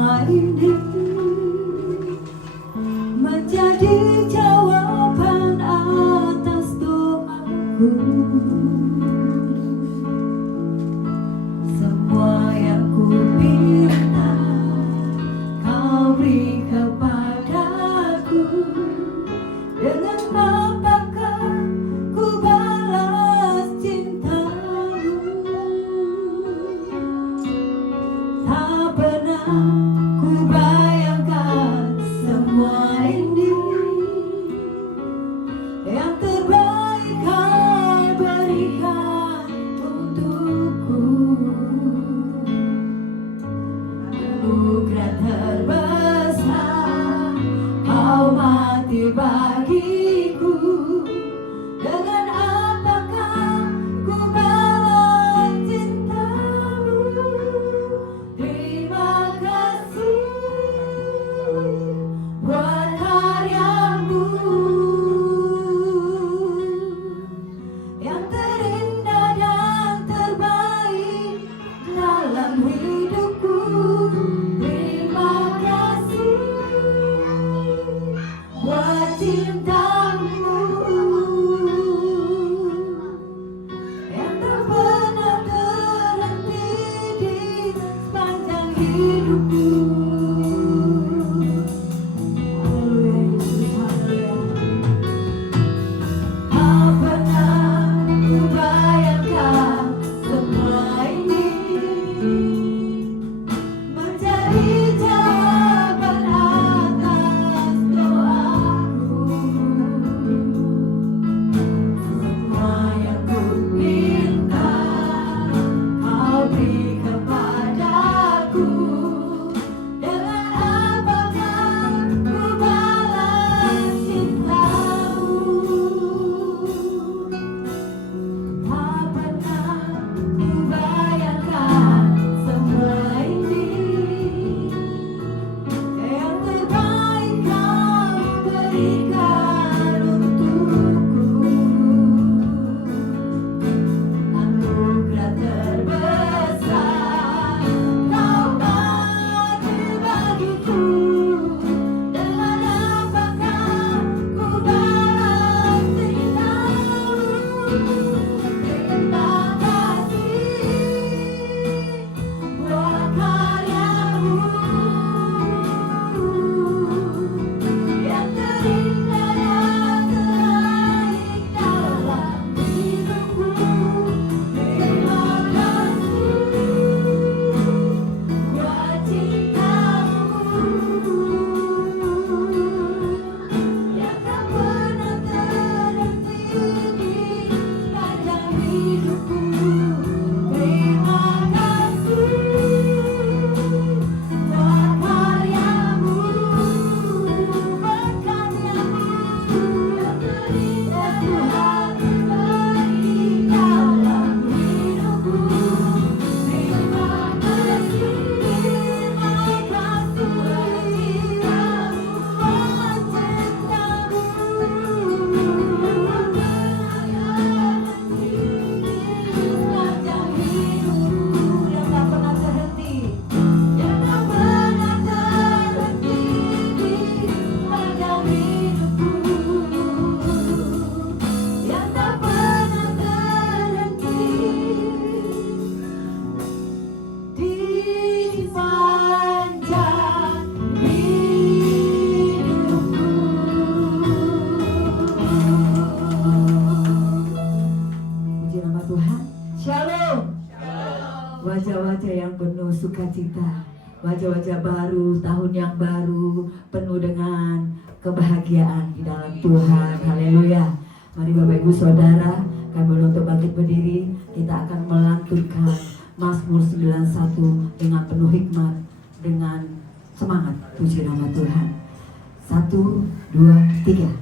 semua ini menjadi jawaban atas doaku. Semua yang ku minta kau beri kepadaku. Dengan apakah ku balas cintamu? Tak pernah ku bayangkan semua ini. Yang terbaik kau berikan untukku. Anugerah terbesar kau mati bagiku. Dengan apakah ku balas cintamu? Terima kasih buat karyamu yang terindah dan terbaik dalam hidupku. Terima kasih buat cintamu yang tak pernah terhenti di sepanjang hidupku. Haleluya Yesus, haleluya. Tak pernah ku bayangkan semua ini menjadi jawaban atas doaku. Semua yang ku minta kau beri kepadaku. Dengan apakah ku balas cintamu? Tak pernah ku bayangkan semua ini. Yang terbaik kau berikan untukku. Anugerah terbesar kau mati bagiku. Dengan apakah ku balas cintamu? Terima kasih buat karyamu yang terindah dan terbaik dalam hidupku. Terima kasih buat cintamu yang tak pernah terhenti di sepanjang hidupku. Terima kasih buat karyamu, berkat-Mu yang terindah Tuhan terbaik dalam hidupku. Terima kasih, terima kasih buat cintamu yang sepanjang hidupku, yang tak pernah terhenti, yang tak pernah terhenti di sepanjang hidupku, yang tak pernah terhenti di sepanjang hidupku. Puji nama Tuhan. Shalom. Wajah-wajah yang penuh sukacita, wajah-wajah baru, tahun yang baru penuh dengan kebahagiaan di dalam Tuhan. Haleluya. Mari Bapak Ibu Saudara, kami untuk bangkit berdiri. Kita akan melantunkan Mazmur 91 dengan penuh hikmat, dengan semangat. Puji nama Tuhan. 1, 2, 3.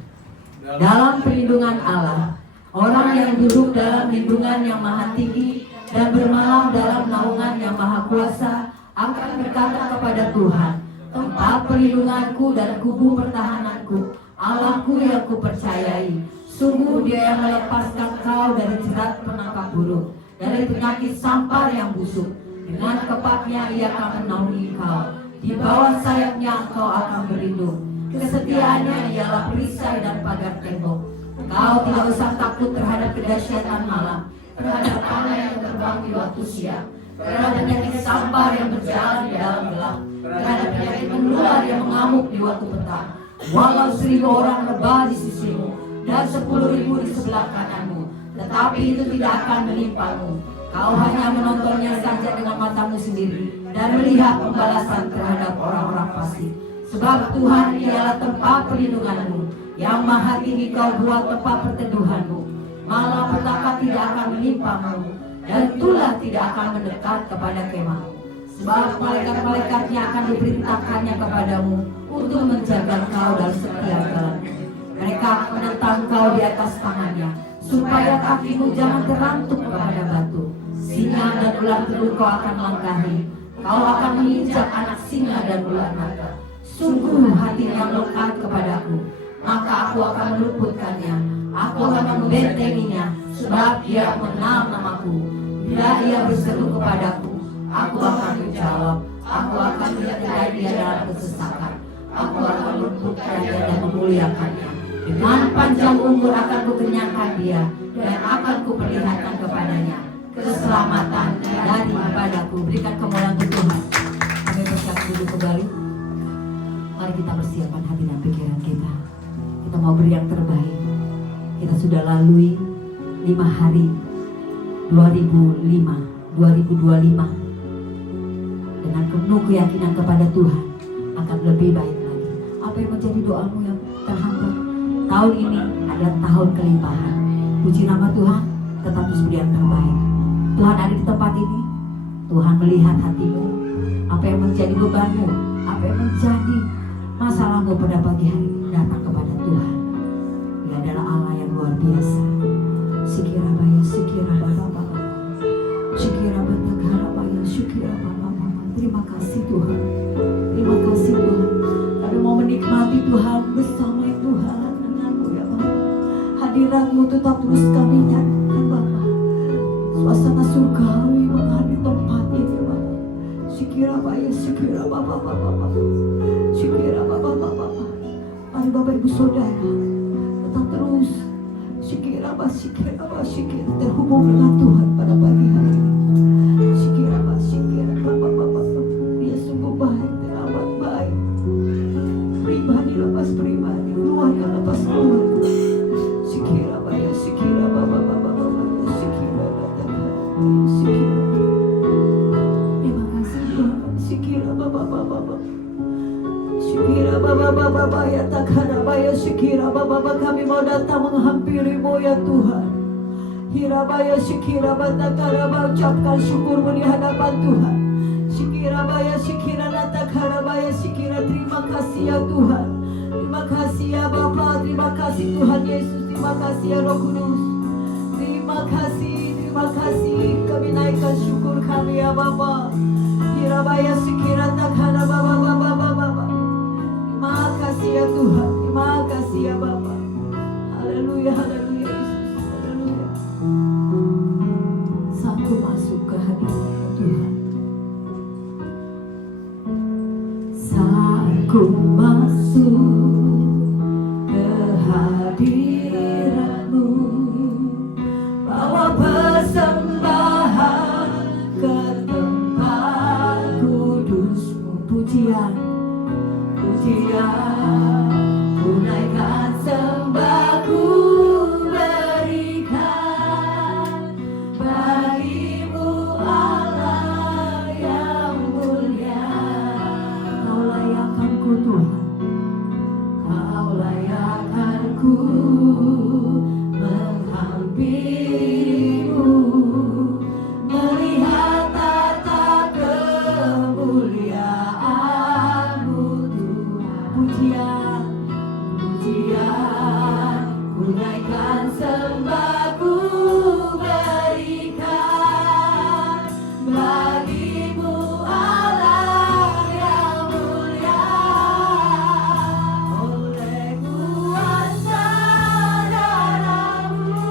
Dalam perlindungan Allah, orang yang duduk dalam lindungan yang maha tinggi dan bermalam dalam naungan yang maha kuasa akan berkata kepada Tuhan, tempat perlindunganku dan kubu pertahananku, Allahku yang kupercayai. Sungguh Dia yang melepaskan kau dari jerat penangkap burung, dari penyakit sampar yang busuk. Dengan kepaknya Ia akan menaungi kau. Di bawah sayapnya engkau akan berlindung. Kesetiaannya ialah perisai dan pagar tembok. Kau tidak usah takut terhadap kedahsyatan malam, terhadap panah yang terbang di waktu siang, terhadap penyakit sampar yang berjalan di dalam gelap, terhadap penyakit menular yang mengamuk di waktu petang. Walau 1000 orang rebah di sisimu dan 10.000 di sebelah kananmu, tetapi itu tidak akan menimpamu. Kau hanya menontonnya saja dengan matamu sendiri dan melihat pembalasan terhadap orang-orang fasik. Sebab Tuhan ialah tempat perlindunganmu, yang maha tinggi kau buat tempat perteduhanmu. Malapetaka tidak akan menimpamu, dan tulah tidak akan mendekat kepada kemahmu. Sebab malaikat-malaikatnya akan diperintahkannya kepadamu untuk menjaga kau dalam setiap jalanmu. Mereka akan menentang kau di atas tangannya, supaya kakimu jangan terantuk kepada batu. Singa dan ular telur kau akan melangkahi. Kau akan menginjak anak singa dan ular naga. Sungguh hatinya melekat kepadaku, maka aku akan meluputkannya. Aku akan membentenginya, sebab dia mengenal namaku. Bila ia berseru kepadaku, aku akan menjawab. Aku akan menyertai dia dalam kesesakan. Aku akan meluputkannya dan memuliakannya. Dengan panjang umur akan kukenyangkan dia, dan akan kuperlihatkan kepadanya keselamatan daripadaku. Berikan kemuliaan untuk Tuhan. Kami bersiap duduk kembali. Mari kita persiapkan hati dan pikiran kita. Kita mau beri yang terbaik. Kita sudah lalui 5 hari 2025 dengan penuh keyakinan kepada Tuhan akan lebih baik lagi. Apa yang menjadi doamu yang terhambat? Tahun ini adalah tahun kelimpahan. Puji nama Tuhan, tetap terus beri yang terbaik. Tuhan ada di tempat ini. Tuhan melihat hatimu, apa yang menjadi bebanmu, apa yang menjadi masalahmu pada pagi hari ini, datang kepada Tuhan. Dia adalah Allah yang luar biasa. Sikira baya, sikira baba, sikira bata baya, sikira baba. Terima kasih Tuhan. Terima kasih Tuhan. Kami mau menikmati Tuhan bersama Tuhan denganmu ya Bapa. Hadiratmu tetap terus kami nyanyikan Bapa. Suasana surgawi menghadiri tempat ini Bapa. Sikira baya, sikira baba. Sikira baba. Mari Bapak Ibu Saudara tetap terus sikira terhubung dengan Tuhan pada pagi hari ini. Sikira baba. Dia sungguh baik dan amat baik. Pribadi lepas pribadi, keluarga lepas keluarga. Sikira baya, sikira baba. Sikira baba. Terima kasih Tuhan. Sikira baba. Sikira baba ya takara baya, sikira baba. Kami mau datang menghampirimu ya Tuhan. Hirabaya sikira batakara, ucapkan syukurmu di hadapan Tuhan. Sikira baya, sikira natakara baya, sikira terima kasih ya Tuhan. Terima kasih ya Bapa, terima kasih Tuhan Yesus, terima kasih ya Roh Kudus. Terima kasih, kami naikkan syukur kami ya Bapa. Hirabaya sikira takara baba. Terima kasih ya Tuhan, terima kasih ya Bapa. Haleluya Yesus, haleluya. Saat ku masuk ke hadirat Tuhan, saat ku masuk ke hadirat-Mu, bawa persembahan ke tempat kudus-Mu. Pujian, ku naikkan sembahku, berikan bagimu Allah yang mulia. Kau layakkanku Tuhan, Kau layakkanku menghampirimu, melihat tata kemuliaan-Mu Tuhan. Pujian, ku naikkan sembahku, berikan bagimu Allah yang mulia. Oleh kuasa darah-Mu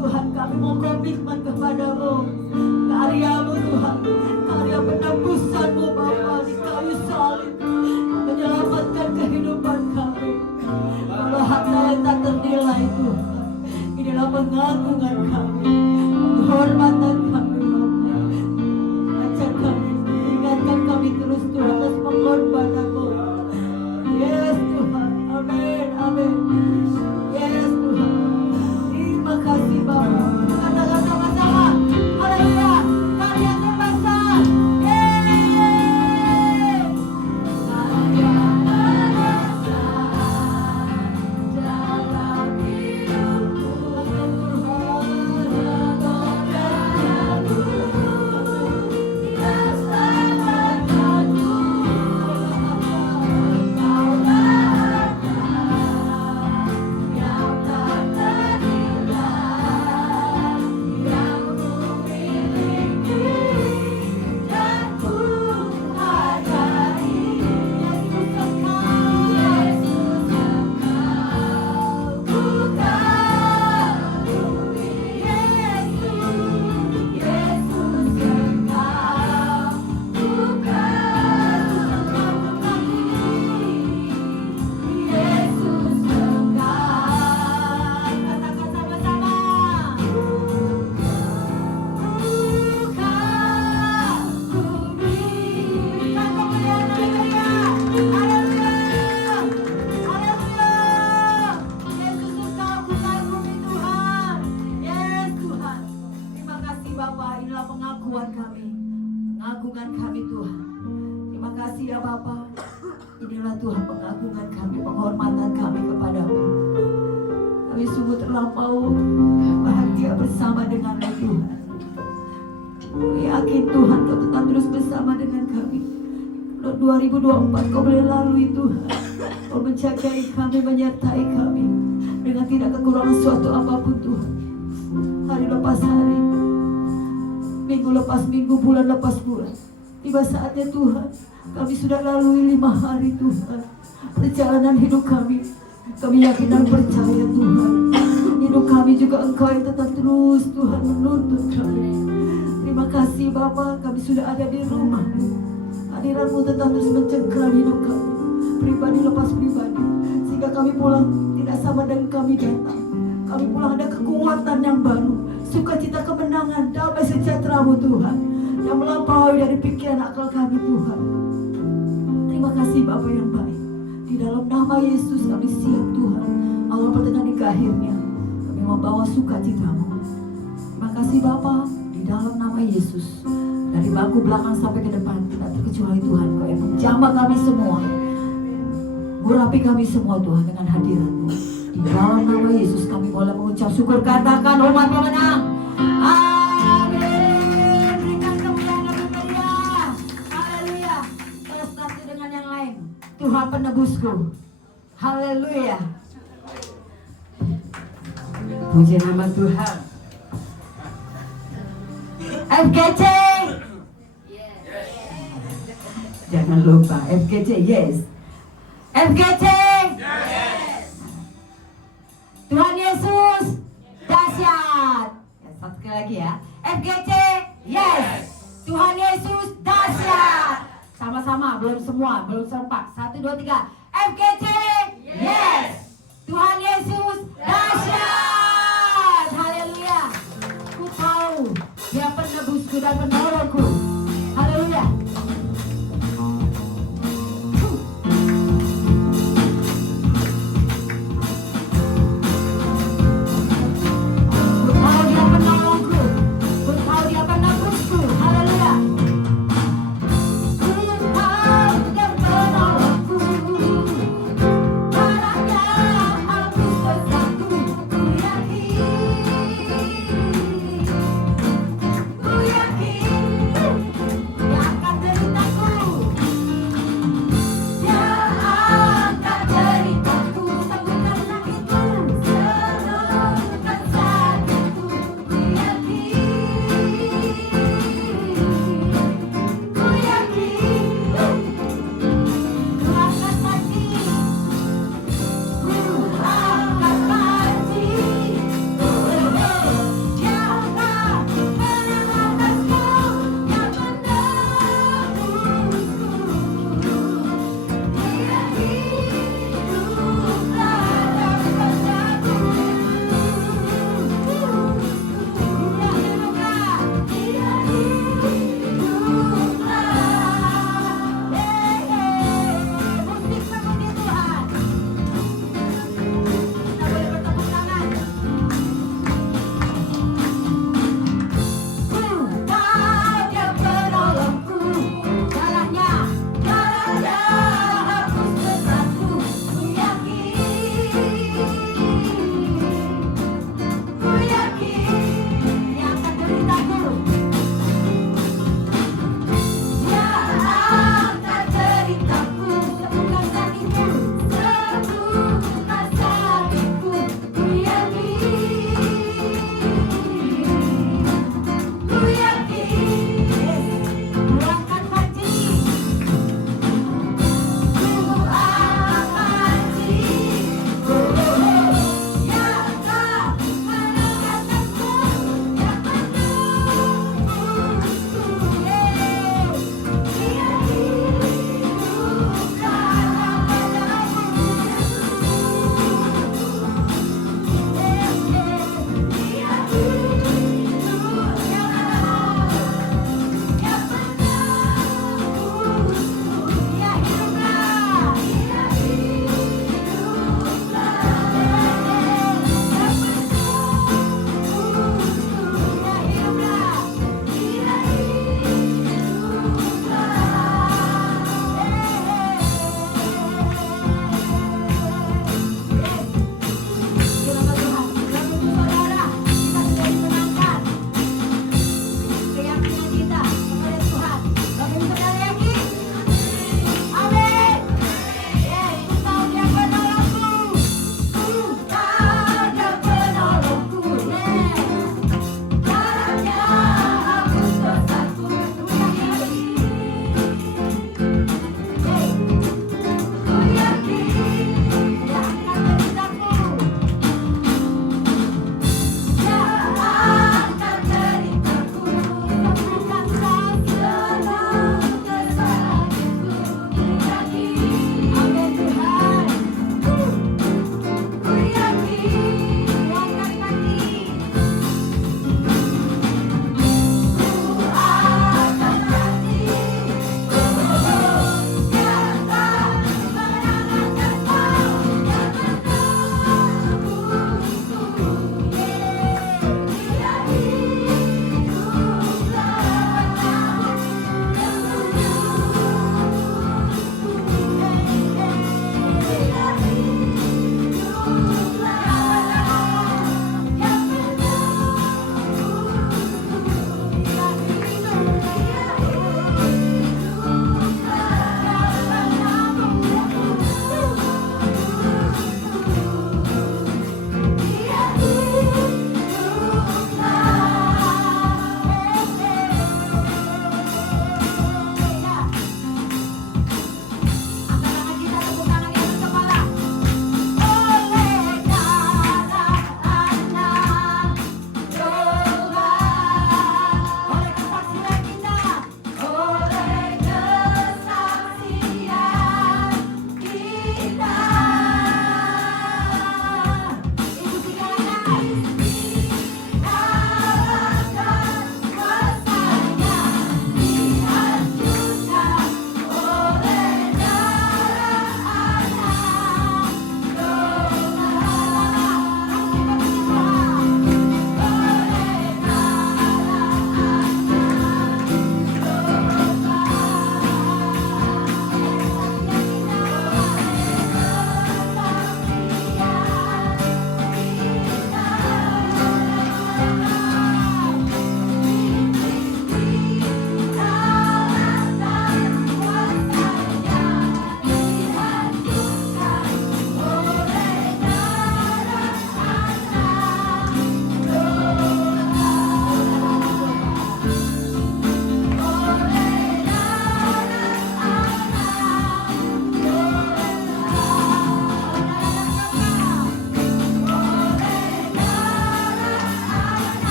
Tuhan, kami mau komitmen kepadamu. Karyamu Tuhan, karya penebusanmu Bapa di kayu salib, menyelamatkan kehidupan kami. Kalau harta yang tak ternilai Tuhan, inilah pengagungan kami, penghormatan kami Bapa. Ajar kami, ingatkan kami terus Tuhan atas pengorbananmu. Yes Tuhan, amin, amin. Yes Tuhan, terima kasih Bapa. Katakan sama-sama, haleluya, karya terbesar. Yeay, karya terbesar dalam hidupku, pengagungan kami Tuhan. Terima kasih ya Bapa. Inilah Tuhan pengagungan kami, penghormatan kami kepadamu. Kami sungguh terlampau bahagia bersama dengan Tuhan. Kami yakin Tuhan Kau tetap terus bersama dengan kami. 2024 Kau boleh lalui Tuhan. Kau menjagai kami, menyertai kami dengan tidak kekurangan suatu apapun Tuhan. Hari lepas hari, minggu lepas minggu, bulan lepas bulan. Tiba saatnya Tuhan, kami sudah lalui 5 hari Tuhan. Perjalanan hidup kami, kami yakin dan percaya Tuhan. Hidup kami juga Engkau yang tetap terus Tuhan menuntun kami. Terima kasih Bapa, kami sudah ada di rumah-Mu. Hadirat-Mu tetap terus mencengkeram hidup kami, pribadi lepas pribadi, sehingga kami pulang tidak sama dengan kami datang. Kami pulang ada kekuatan yang baru, sukacita, kemenangan, damai sejahtera-Mu Tuhan, yang melampaui dari pikiran akal kami Tuhan. Terima kasih Bapa yang baik. Di dalam nama Yesus kami siap Tuhan, awal pertengahan hingga akhirnya kami membawa sukacita-Mu. Terima kasih Bapa, di dalam nama Yesus, dari bangku belakang sampai ke depan, tidak terkecuali Tuhan Kau yang menjamah kami semua, murapi kami semua Tuhan dengan hadirat-Mu. Di dalam nama Yesus kami boleh mengucap syukur, katakan umat pemenang. Amin. Berikan kemuliaan dan meriah. Haleluya. Terus satu dengan yang lain. Tuhan penebusku. Haleluya. Puji nama Tuhan. FGC. Jangan lupa FGC, yes. FGC. Tuhan Yesus dahsyat. Ya, satu kali lagi ya. FGC, yes. Tuhan Yesus dahsyat. Sama-sama, belum semua, belum serempak. 1, 2, 3. FGC, yes. Tuhan Yesus dahsyat. Haleluya. Ku tahu Dia penebusku dan penolongku. Haleluya. Ku yakin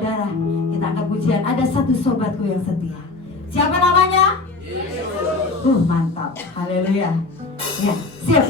saudara, kita angkat pujian. Ada satu sobatku yang setia. Siapa namanya? Yesus. Mantap. Haleluya. Ya, siap.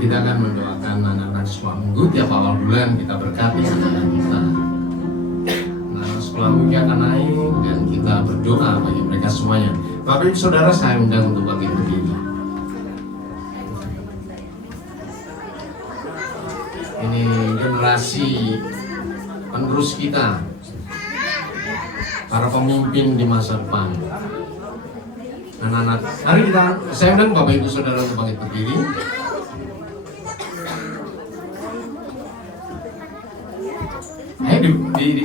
Kita akan mendoakan anak-anak sekolah minggu tiap awal bulan, kita berkati anak-anak kita. Anak sekolah minggu akan naik dan kita berdoa bagi mereka semuanya. Bapak Ibu Saudara, saya undang untuk bagi berdiri. Ini generasi penerus kita, para pemimpin di masa depan. Anak-anak, mari kita, saya undang Bapak Ibu Saudara untuk bangkit berdiri.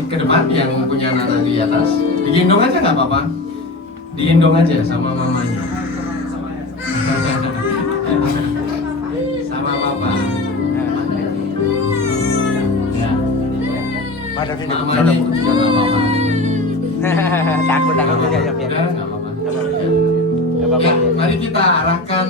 Ke depan yang punya anak-anak di atas, digendong aja nggak apa-apa, digendong aja sama mamanya, sama papa. Ya. Mamanya itu juga nggak apa-apa. Takut aja ya biar. Nggak apa-apa. Mari kita arahkan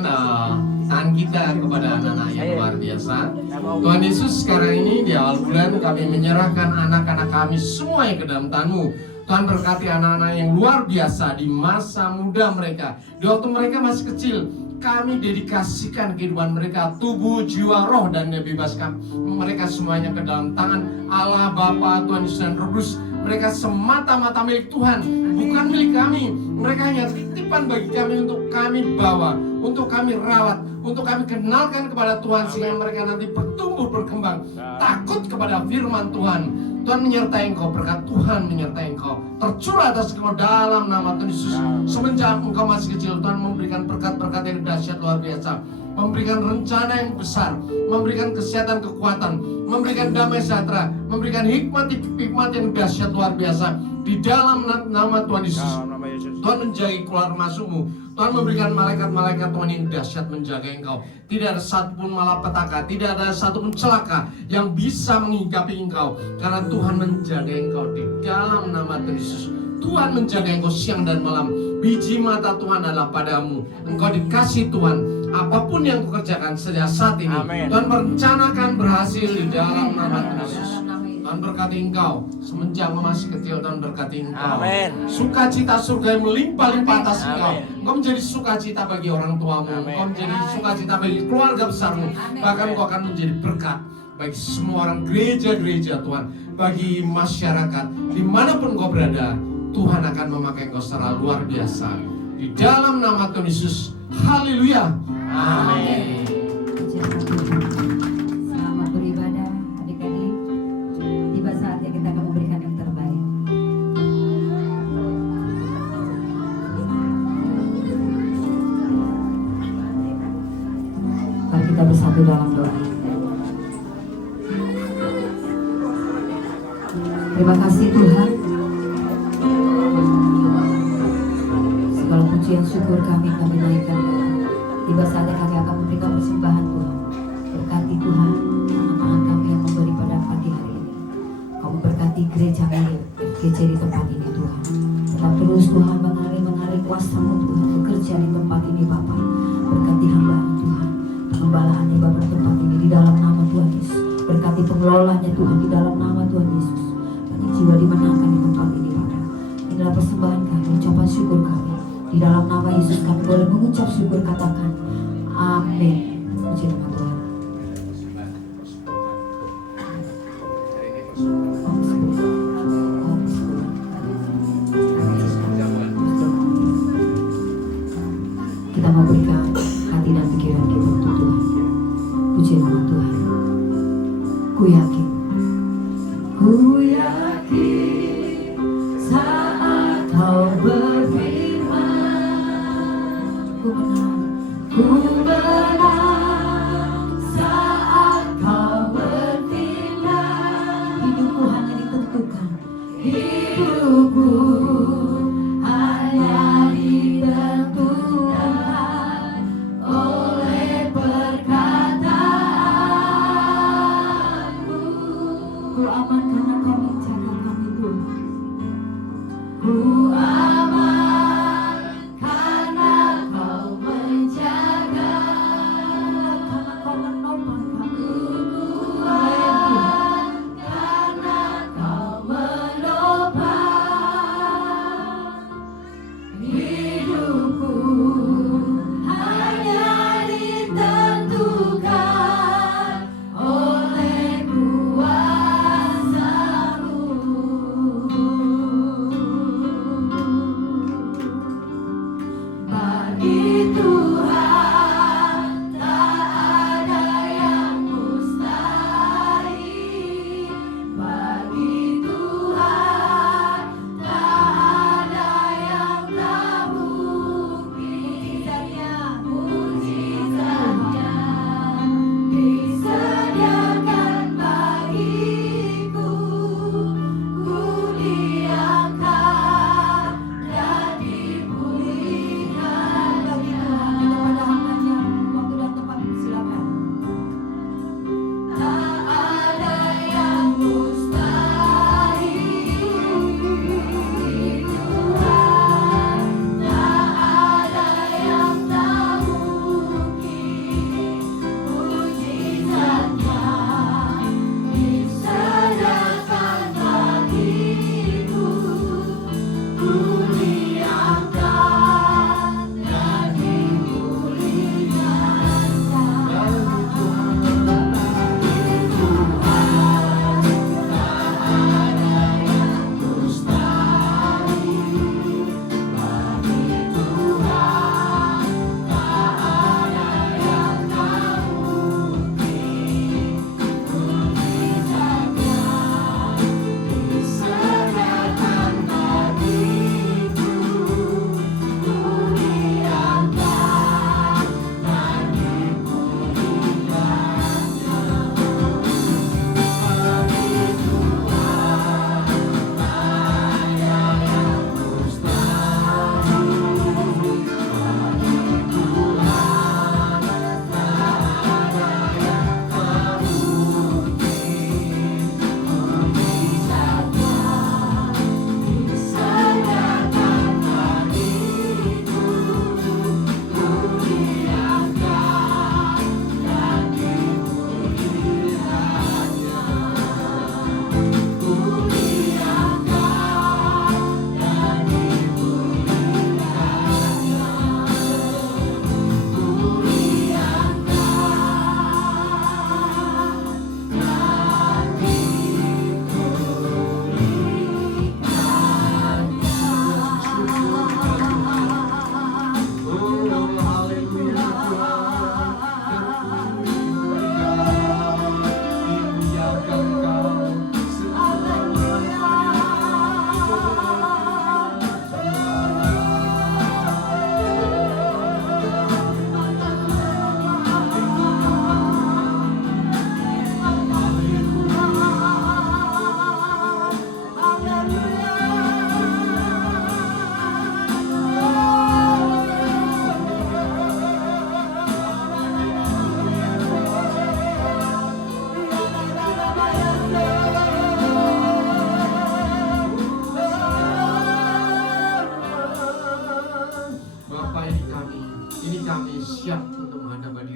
tangan kita kepada anak-anak yang luar biasa. Tuhan Yesus, sekarang ini di awal bulan kami menyerahkan anak-anak kami semua yang ke dalam Tuhan-Mu. Tuhan berkati anak-anak yang luar biasa di masa muda mereka, di waktu mereka masih kecil. kami dedikasikan kehidupan mereka, tubuh, jiwa, roh, dan bebaskan mereka semuanya ke dalam tangan Allah Bapa, Tuhan Yesus dan Roh Kudus. Mereka semata-mata milik Tuhan, bukan milik kami. Mereka hanya titipan bagi kami untuk kami bawa, untuk kami rawat, untuk kami kenalkan kepada Tuhan, sehingga mereka nanti bertumbuh, berkembang, takut kepada firman Tuhan. Tuhan menyertai engkau, berkat Tuhan menyertai engkau, tercurah atas engkau dalam nama Tuhan Yesus. Semenjak engkau masih kecil, Tuhan memberikan berkat-berkat yang dahsyat luar biasa, memberikan rencana yang besar, memberikan kesehatan, kekuatan, memberikan damai sejahtera, memberikan hikmat yang dahsyat luar biasa di dalam nama Tuhan Yesus. Tuhan menjaga keluar masukmu. Tuhan memberikan malaikat-malaikat Tuhan yang dahsyat menjaga engkau. Tidak ada satupun malapetaka, tidak ada satupun celaka yang bisa menghinggapi engkau, karena Tuhan menjaga engkau di dalam nama Tuhan Yesus. Tuhan menjaga engkau siang dan malam. Biji mata Tuhan adalah padamu. Engkau dikasih Tuhan. Apapun yang kau kerjakan sejak saat ini, Amen. Tuhan merencanakan berhasil di dalam nama Tuhan Yesus. Tuhan berkati engkau. Semenjak masih kecil, Tuhan berkati engkau. Amen. Sukacita surga yang melimpah-limpah atas engkau. Amen. Engkau menjadi sukacita bagi orang tuamu. Amen. Engkau menjadi sukacita bagi keluarga besarmu. Bahkan engkau akan menjadi berkat bagi semua orang gereja-gereja Tuhan, bagi masyarakat dimanapun engkau berada. Tuhan akan memakai engkau secara luar biasa. Di dalam nama Tuhan Yesus. Haleluya. Amin. Selamat beribadah adik-adik. Tiba saatnya kita akan memberikan yang terbaik. Mari kita bersatu dalam doa. Terima kasih Tuhan. Segala pujian syukur kami naikkan. Tiba saatnya kami akan memberikan persembahan Tuhan. Berkati Tuhan anak-anak kami yang memberi pada pagi hari ini. Kamu berkati gereja kami FGC di tempat ini Tuhan. Tetap terus Tuhan mengalir kuasa-Mu Tuhan bekerja di tempat ini Bapa. Berkati hamba Tuhan, pengembalaannya Bapa di tempat ini di dalam nama Tuhan Yesus. Berkati pengelolanya Tuhan di dalam nama Tuhan Yesus. Banyak jiwa dimenangkan di tempat ini Bapa. Inilah persembahan kami, ucapan syukur kami. Di dalam nama Yesus kami boleh mengucap syukur, katakan amin. Puji nama Tuhan. Kita mau berikan hati dan pikiran kita untuk Tuhan. Puji nama Tuhan. Ku yakin saat kau berfirman, ku benar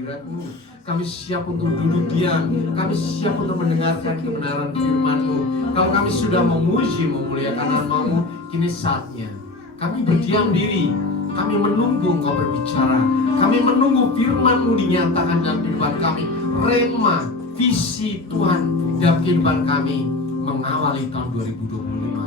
hadirat-Mu. Kami siap untuk duduk diam. Kami siap untuk mendengarkan kebenaran firman-Mu. Kalau kami sudah memuji, memuliakan nama-Mu, kini saatnya kami berdiam diri. Kami menunggu Engkau berbicara. Kami menunggu firman-Mu dinyatakan dalam kehidupan kami. Rema, visi Tuhan dalam kehidupan kami mengawali tahun 2025.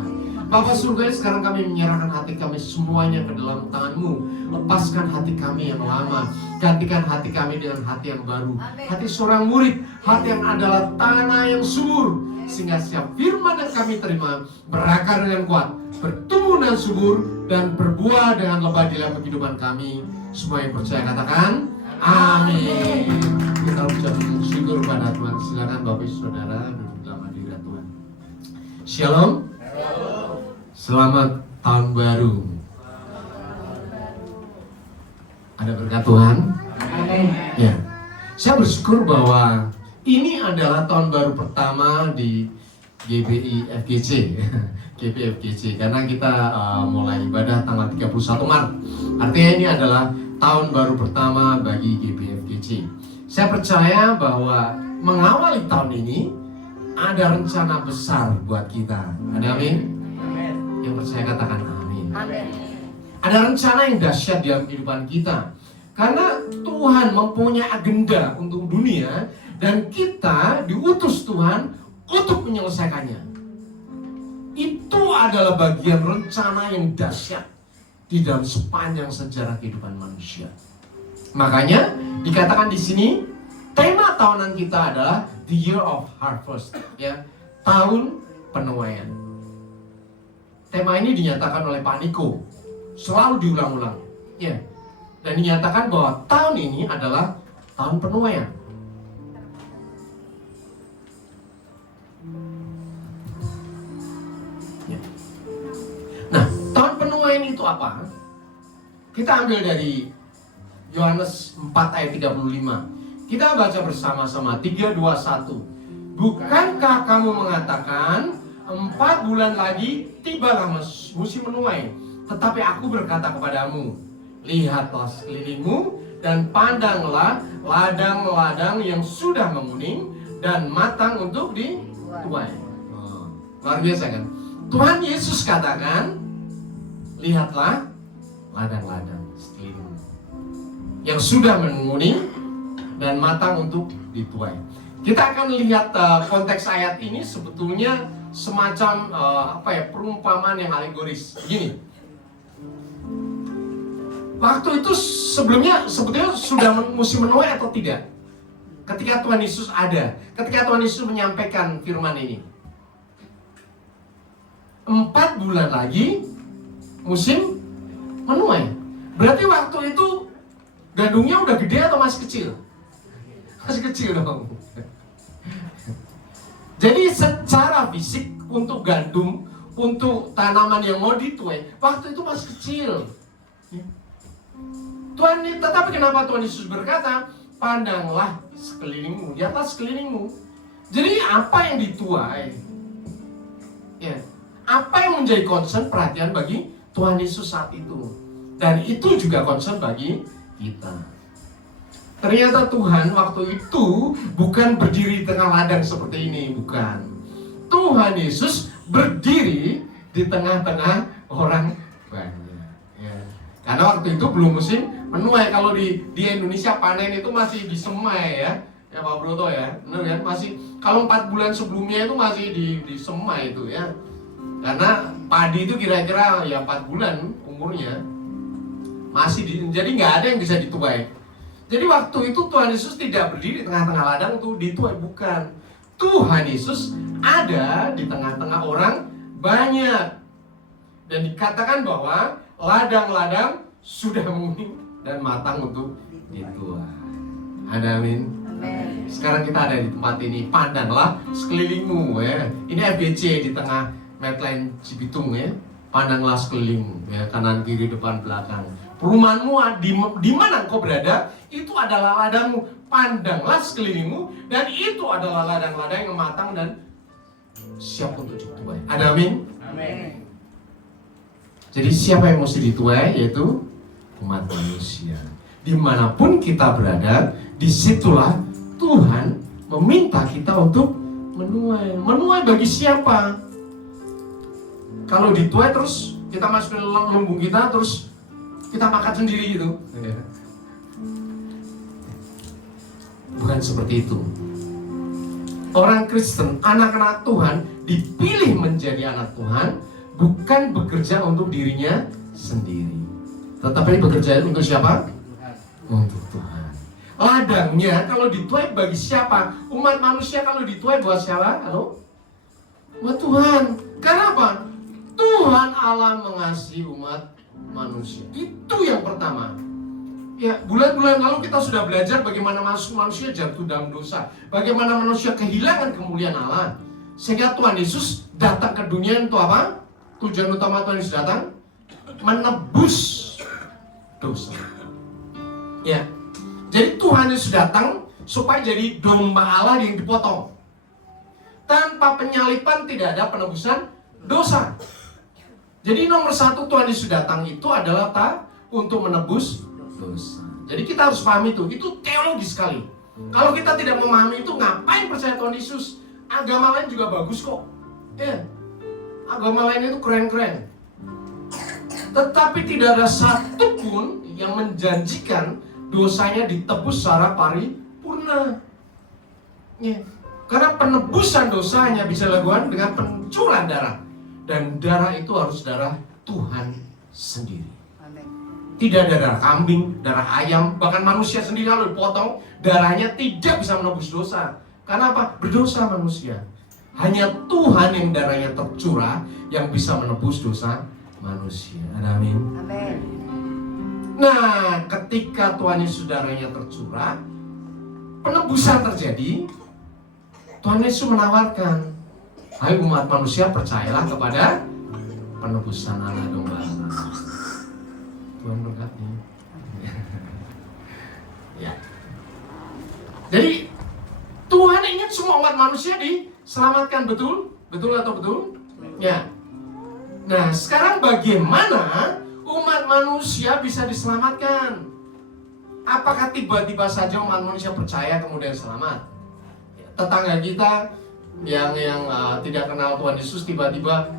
Bapa surga, sekarang kami menyerahkan hati kami semuanya ke dalam tangan-Mu. Lepaskan hati kami yang lama, gantikan hati kami dengan hati yang baru. Hati seorang murid, hati yang adalah tanah yang subur, sehingga setiap firman yang kami terima berakar dengan kuat, bertumbuh dan subur, dan berbuah dengan lebat di dalam kehidupan kami. Semua yang percaya katakan amin. Kita ucap syukur pada Tuhan. Silakan Bapak Ibu Saudara duduk dalam hadirat Tuhan. Shalom. Selamat tahun baru. Ada berkat Tuhan? Amin. Ya. Saya bersyukur bahwa ini adalah tahun baru pertama di GBI FGC. GBI FGC karena kita mulai ibadah tanggal 31 Maret. Artinya ini adalah tahun baru pertama bagi GBI FGC. Saya percaya bahwa mengawali tahun ini ada rencana besar buat kita. Ada amin? Yang percaya katakan amin. Ada rencana yang dahsyat dalam kehidupan kita. Karena Tuhan mempunyai agenda untuk dunia dan kita diutus Tuhan untuk menyelesaikannya. Itu adalah bagian rencana yang dahsyat di dalam sepanjang sejarah kehidupan manusia. Makanya dikatakan di sini tema tahunan kita adalah The Year of Harvest, ya, tahun penuaian. Tema ini dinyatakan oleh Pak Niko, selalu diulang-ulang, ya, dan dinyatakan bahwa tahun ini adalah tahun penuaian. Ya. Nah, tahun penuaian itu apa? Kita ambil dari Yohanes 4 ayat 35. Kita baca bersama-sama 3, 2, 1. Bukankah kamu mengatakan 4 bulan lagi tibalah musim menuai? Tetapi aku berkata kepadamu, lihatlah sekelilingmu dan pandanglah ladang-ladang yang sudah menguning dan matang untuk dituai. Luar biasa kan? Tuhan Yesus katakan, lihatlah ladang-ladang sekelilingmu yang sudah menguning dan matang untuk dituai. Kita akan lihat konteks ayat ini sebetulnya semacam perumpamaan yang alegoris. Begini, waktu itu sebelumnya sebetulnya sudah musim menuai atau tidak? Ketika Tuhan Yesus ada, ketika Tuhan Yesus menyampaikan firman ini, 4 bulan lagi musim menuai. Berarti waktu itu gandumnya udah gede atau masih kecil? Masih kecil dong. Jadi secara fisik untuk gandum, untuk tanaman yang mau dituai, waktu itu masih kecil. Tetapi kenapa Tuhan Yesus berkata, pandanglah sekelilingmu, lihatlah sekelilingmu. Jadi apa yang dituai? Ya, apa yang menjadi concern perhatian bagi Tuhan Yesus saat itu? Dan itu juga concern bagi kita. Ternyata Tuhan waktu itu bukan berdiri di tengah ladang seperti ini, bukan. Tuhan Yesus berdiri di tengah-tengah orang banyak. Ya. Karena waktu itu belum musim menuai. Kalau di Indonesia panen itu masih di semai, ya Pak Broto, ya, benar kan? Masih kalau 4 bulan sebelumnya itu masih di semai itu, ya. Karena padi itu kira-kira ya 4 bulan umurnya masih jadi nggak ada yang bisa dituai. Jadi waktu itu Tuhan Yesus tidak berdiri di tengah-tengah ladang untuk dituai, bukan. Tuhan Yesus ada di tengah-tengah orang banyak. Dan dikatakan bahwa ladang-ladang sudah menguning dan matang untuk dituai. Ada amin? Amin. Sekarang kita ada di tempat ini, pandanglah sekelilingmu, ya. Ini FGC di tengah Medline Cibitung, ya. Pandanglah sekelilingmu, ya, kanan kiri depan belakang. Perumahanmu di mana engkau berada, itu adalah ladangmu. Pandanglah sekelilingmu, dan itu adalah ladang-ladang yang matang dan siap untuk dituai. Ada amin? Amin. Jadi siapa yang mesti dituai? Yaitu umat manusia. dimanapun kita berada, disitulah Tuhan meminta kita untuk menuai. Menuai bagi siapa? Kalau dituai terus kita masukin lumbung kita, terus kita makan sendiri gitu. Bukan seperti itu. Orang Kristen, anak-anak Tuhan dipilih menjadi anak Tuhan, bukan bekerja untuk dirinya sendiri, tetapi bekerja untuk siapa? Untuk Tuhan. Ladangnya kalau dituai bagi siapa? Umat manusia kalau dituai buat siapa? Halo? Buat Tuhan. Karena apa? Tuhan Allah mengasihi umat manusia. Itu yang pertama. Ya, bulan-bulan lalu kita sudah belajar bagaimana manusia jatuh dalam dosa, bagaimana manusia kehilangan kemuliaan Allah, sehingga Tuhan Yesus datang ke dunia untuk apa? Tujuan utama Tuhan Yesus datang menebus dosa. Ya, jadi Tuhan Yesus datang supaya jadi domba Allah yang dipotong. Tanpa penyalipan tidak ada penebusan dosa. Jadi nomor satu Tuhan Yesus datang itu adalah untuk menebus dosa. Jadi kita harus pahami itu teologi sekali. Kalau kita tidak memahami itu, ngapain percaya Tuhan Yesus? Agama lain juga bagus kok. Ya, agama lain itu keren-keren. Tetapi tidak ada satupun yang menjanjikan dosanya ditebus secara paripurna. Ya. Karena penebusan dosa hanya bisa dilakukan dengan pencurahan darah. Dan darah itu harus darah Tuhan sendiri. Tidak ada darah kambing, darah ayam, bahkan manusia sendiri kalau dipotong, darahnya tidak bisa menebus dosa. Karena apa? Berdosa manusia. Hanya Tuhan yang darahnya tercurah yang bisa menebus dosa manusia. Amin. Amin. Nah, ketika Tuhan Yesus darahnya tercurah, penebusan terjadi. Tuhan Yesus menawarkan, hai umat manusia, percayalah kepada penebusan Allah domba Allah. Tuhan berkati. Ya. Jadi Tuhan ingin semua umat manusia diselamatkan, betul? Betul atau betul? Ya. Nah, sekarang bagaimana umat manusia bisa diselamatkan? Apakah tiba-tiba saja umat manusia percaya kemudian selamat? Tetangga kita yang tidak kenal Tuhan Yesus tiba-tiba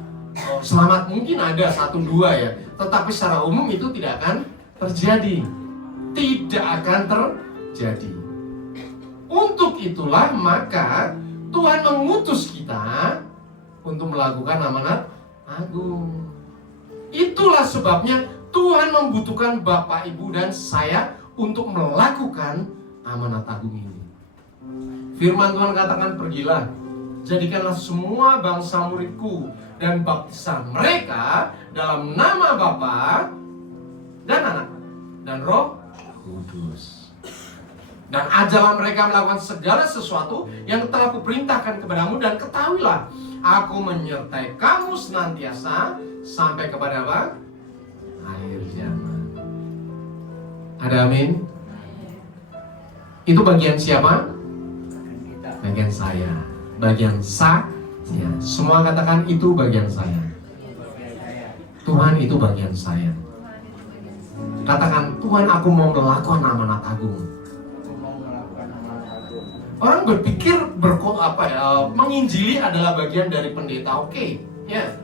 selamat, mungkin ada 1-2 ya, tetapi secara umum itu tidak akan terjadi. Tidak akan terjadi. Untuk itulah maka Tuhan mengutus kita untuk melakukan amanat agung. Itulah sebabnya Tuhan membutuhkan Bapak, Ibu, dan saya untuk melakukan amanat agung ini. Firman Tuhan katakan, pergilah, jadikanlah semua bangsa muridku dan baptisan mereka dalam nama Bapa dan Anak dan Roh Kudus. Dan ajarlah mereka melakukan segala sesuatu yang telah kuperintahkan kepadamu, dan ketahuilah, aku menyertai kamu senantiasa sampai kepada apa? Akhir zaman. Ada amin? Itu bagian siapa? Bagian saya. Bagian saya. Semua katakan itu bagian saya. Tuhan, itu bagian saya. Katakan, Tuhan, aku mau melakukan amanat agung. Orang berpikir menginjili adalah bagian dari pendeta, oke, ya.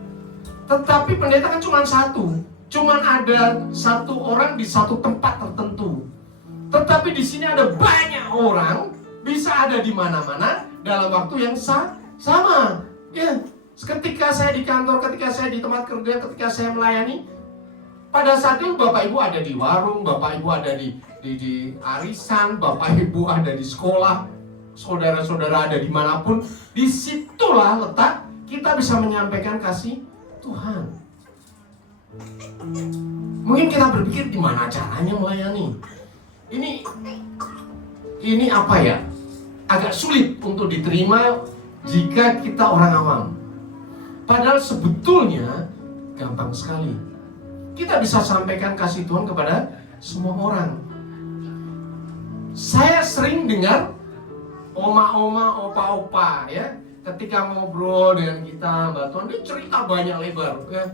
Tetapi pendeta kan cuma satu, cuma ada satu orang di satu tempat tertentu. Tetapi di sini ada banyak orang, bisa ada di mana-mana dalam waktu yang sama. Ya, ketika saya di kantor, ketika saya di tempat kerja, ketika saya melayani, pada saat itu Bapak Ibu ada di warung, Bapak Ibu ada di arisan, Bapak Ibu ada di sekolah, saudara-saudara ada dimanapun. Disitulah letak kita bisa menyampaikan kasih Tuhan. Mungkin kita berpikir gimana caranya melayani. Ini apa ya? Agak sulit untuk diterima jika kita orang awam. Padahal sebetulnya gampang sekali. Kita bisa sampaikan kasih Tuhan kepada semua orang. Saya sering dengar oma-oma, opa-opa ya, ketika ngobrol dengan kita, Mbak Tuhan, dia cerita banyak lebar ya.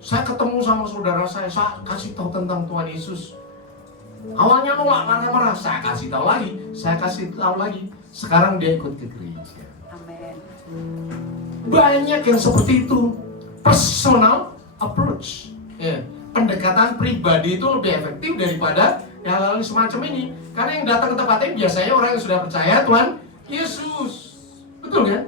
Saya ketemu sama saudara saya kasih tahu tentang Tuhan Yesus. Awalnya nolak, marah-marah. Saya kasih tahu lagi. Sekarang dia ikut ke gereja. Amin. Banyak yang seperti itu. Personal approach. Ya. Pendekatan pribadi itu lebih efektif daripada hal-hal semacam ini. Karena yang datang ke tempat ini biasanya orang yang sudah percaya Tuhan Yesus. Betul kan?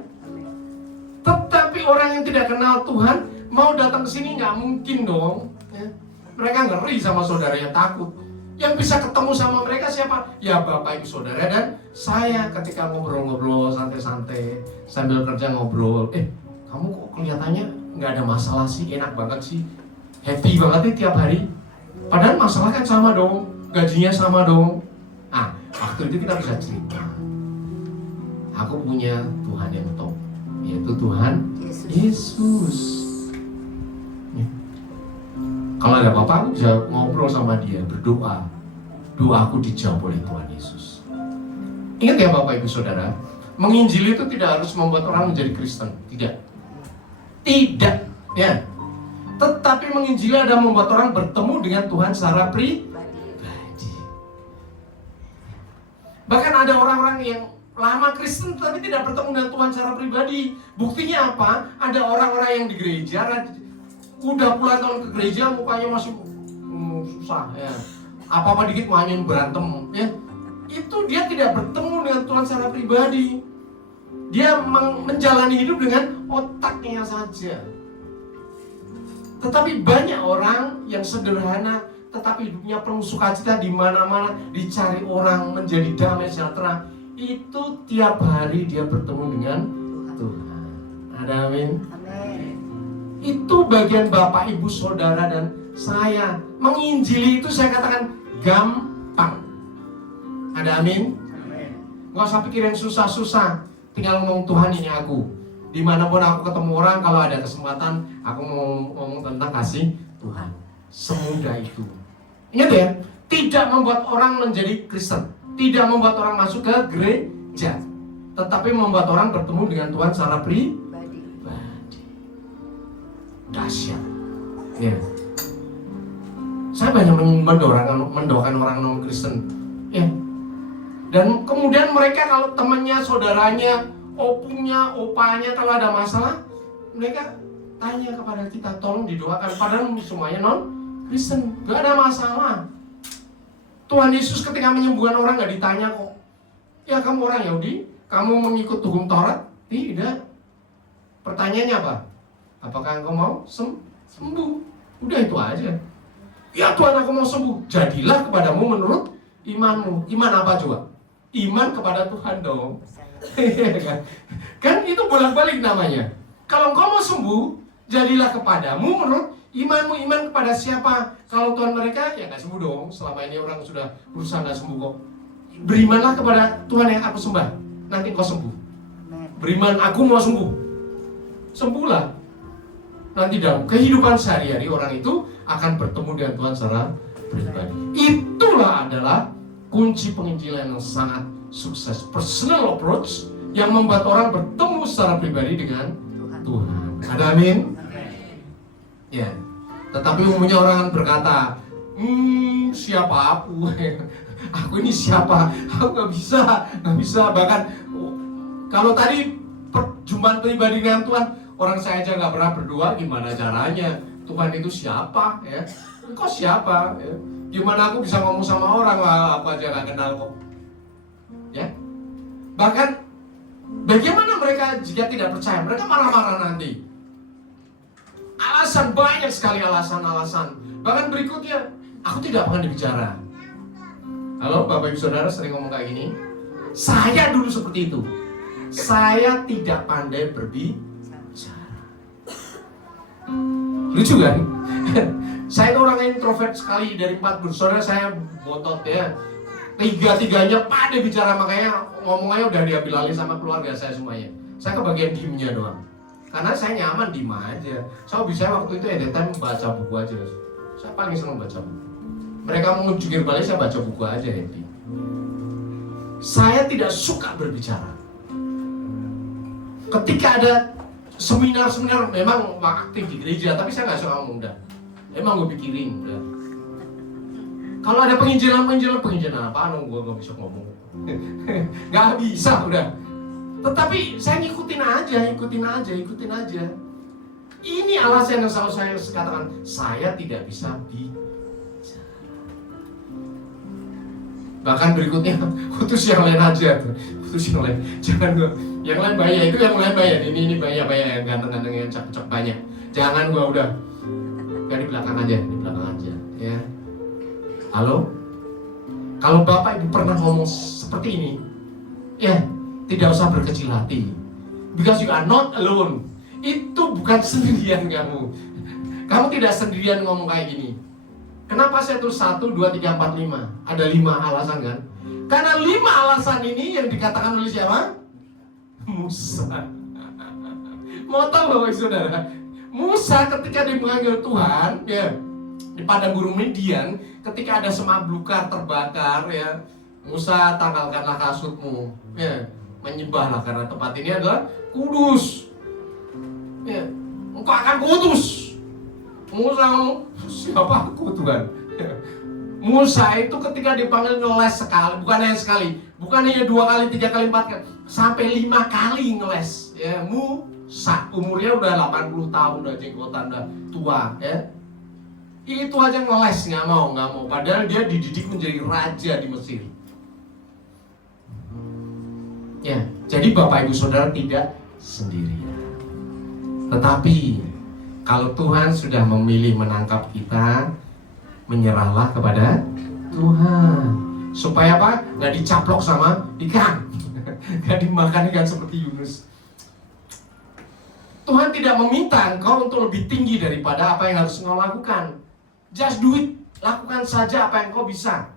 Tetapi orang yang tidak kenal Tuhan mau datang ke sini nggak mungkin dong. Ya. Mereka ngeri sama saudaranya, takut. Yang bisa ketemu sama mereka siapa? Ya Bapak Ibu Saudara dan saya ketika ngobrol-ngobrol santai-santai sambil kerja ngobrol. Kamu kok kelihatannya nggak ada masalah sih, enak banget sih, happy banget nih tiap hari. Padahal masalah kan sama dong, gajinya sama dong. Nah, waktu itu kita bisa cerita. Aku punya Tuhan yang top, yaitu Tuhan Yesus. Kalau ada apa-apa, aku bisa ngobrol sama dia, berdoa. Doaku dijawab oleh Tuhan Yesus. Ingat ya Bapak Ibu Saudara, menginjili itu tidak harus membuat orang menjadi Kristen. Tidak, ya. Tetapi menginjili adalah membuat orang bertemu dengan Tuhan secara pribadi. Bahkan ada orang-orang yang lama Kristen tapi tidak bertemu dengan Tuhan secara pribadi. Buktinya apa? Ada orang-orang yang di gereja udah puluhan tahun ke gereja, mukanya masih susah ya. Apa-apa dikit mainin berantem ya. Itu dia tidak bertemu dengan Tuhan secara pribadi. Dia menjalani hidup dengan otaknya saja. Tetapi banyak orang yang sederhana tetapi hidupnya penuh sukacita, di mana-mana dicari orang, menjadi damai sejahtera. Itu tiap hari dia bertemu dengan Tuhan. Ada amin. Itu bagian Bapak Ibu Saudara dan saya. Menginjili itu saya katakan gampang. Ada amin? Gak usah pikir yang susah-susah. Tinggal ngomong Tuhan ini aku. Dimanapun aku ketemu orang, kalau ada kesempatan aku mau ngomong tentang kasih Tuhan. Semudah itu. Ingat ya, tidak membuat orang menjadi Kristen, tidak membuat orang masuk ke gereja, tetapi membuat orang bertemu dengan Tuhan secara pribadi. Dahsyat. Ya. Saya banyak mendoakan orang non Kristen. Ya. Dan kemudian mereka kalau temannya, saudaranya, opunya, opanya kalau ada masalah, mereka tanya kepada kita, tolong didoakan. Padahal semuanya non Kristen, gak ada masalah. Tuhan Yesus ketika menyembuhkan orang gak ditanya kok, ya kamu orang Yahudi, kamu mengikut hukum Taurat? Tidak. Pertanyaannya apa? Apakah engkau mau sembuh? Udah itu aja. Ya Tuhan, aku mau sembuh. Jadilah kepadamu menurut imanmu. Iman apa coba? Iman kepada Tuhan dong. Kan itu bolak-balik namanya. Kalau engkau mau sembuh, jadilah kepadamu menurut imanmu. Iman kepada siapa? Kalau Tuhan mereka, ya gak sembuh dong. Selama ini orang sudah berusaha gak sembuh kok. Berimanlah kepada Tuhan yang aku sembah, nanti engkau sembuh. Beriman, aku mau sembuh. Sembuhlah. Nanti dalam kehidupan sehari-hari orang itu akan bertemu dengan Tuhan secara pribadi. Itulah adalah kunci penginjilan yang sangat sukses. Personal approach yang membuat orang bertemu secara pribadi dengan Tuhan. Ada amin? Ya. Tetapi umumnya orang berkata, siapa aku? Aku ini siapa? Aku nggak bisa. Bahkan kalau tadi perjumpaan pribadi dengan Tuhan, orang saya aja nggak pernah berdoa, gimana caranya? Tuhan itu siapa? Ya, engkau siapa? Ya. Gimana aku bisa ngomong sama orang? Lah, aku aja nggak kenal kok. Ya, bahkan bagaimana mereka jika tidak percaya? Mereka marah-marah nanti. Alasan banyak sekali alasan. Bahkan berikutnya, aku tidak pernah dibicara. Halo, Bapak Ibu Saudara sering ngomong kayak gini. Saya dulu seperti itu. Saya tidak pandai berbicara. Lucu kan? Saya itu orang introvert sekali. Dari 4 bersaudara saya botot ya. Tiga-tiganya pandai bicara, makanya ngomongnya udah diambil alih sama keluarga saya semuanya. Saya kebagian diemnya doang. Karena saya nyaman diem aja. Saya bisa waktu itu editan baca buku aja. Saya paling senang baca buku. Mereka mau jungkir balik, saya baca buku aja happy. Saya tidak suka berbicara. Ketika ada seminar-seminar memang aktif di gereja, tapi saya nggak suka ngomong dah. Emang gue pikirin udah. Kalau ada penginjilan apaan? Gue gak bisa ngomong. Gak bisa udah. Tetapi saya ngikutin aja. Ini alasan yang selalu saya katakan, saya tidak bisa bicara. Bahkan berikutnya, putus yang lain aja tuh. Putus yang lain. Jangan gue, yang lain bahaya, itu yang lain bahaya. Ini bahaya yang ganteng-ganteng yang cakep-cakep banyak. Jangan gue udah. Gak di belakang aja ya. Halo? Kalau Bapak Ibu pernah ngomong seperti ini, ya, tidak usah berkecil hati. Because you are not alone. Itu bukan sendirian kamu. Kamu tidak sendirian ngomong kayak gini. Kenapa saya tulis 1, 2, 3, 4, 5? Ada 5 alasan kan? Karena 5 alasan ini yang dikatakan oleh siapa? Musa. Mau tahu Bapak Ibu Saudara? Musa ketika dipanggil Tuhan, ya, di padang gurun Midian, ketika ada semak belukar terbakar, ya, Musa tanggalkanlah kasutmu, ya, menyembahlah karena tempat ini adalah kudus. Ya, engkau akan kuutus. Musa, siapa aku Tuhan? Ya. Musa itu ketika dipanggil ngeles sekali, bukan hanya sekali, bukan hanya 2 kali, 3 kali, 4 kali, sampai 5 kali ngeles. Ya, Musa umurnya udah 80 tahun, udah jenggotan, udah tua. Ya. Itu aja ngeles, nggak mau. Padahal dia dididik menjadi raja di Mesir. Ya, jadi Bapak Ibu Saudara tidak sendirian. Tetapi kalau Tuhan sudah memilih menangkap kita, menyerahlah kepada Tuhan. Supaya apa? Nggak dicaplok sama ikan, nggak dimakan ikan seperti Yunus. Tuhan tidak meminta engkau untuk lebih tinggi daripada apa yang harus engkau lakukan. Just do it, lakukan saja apa yang engkau bisa.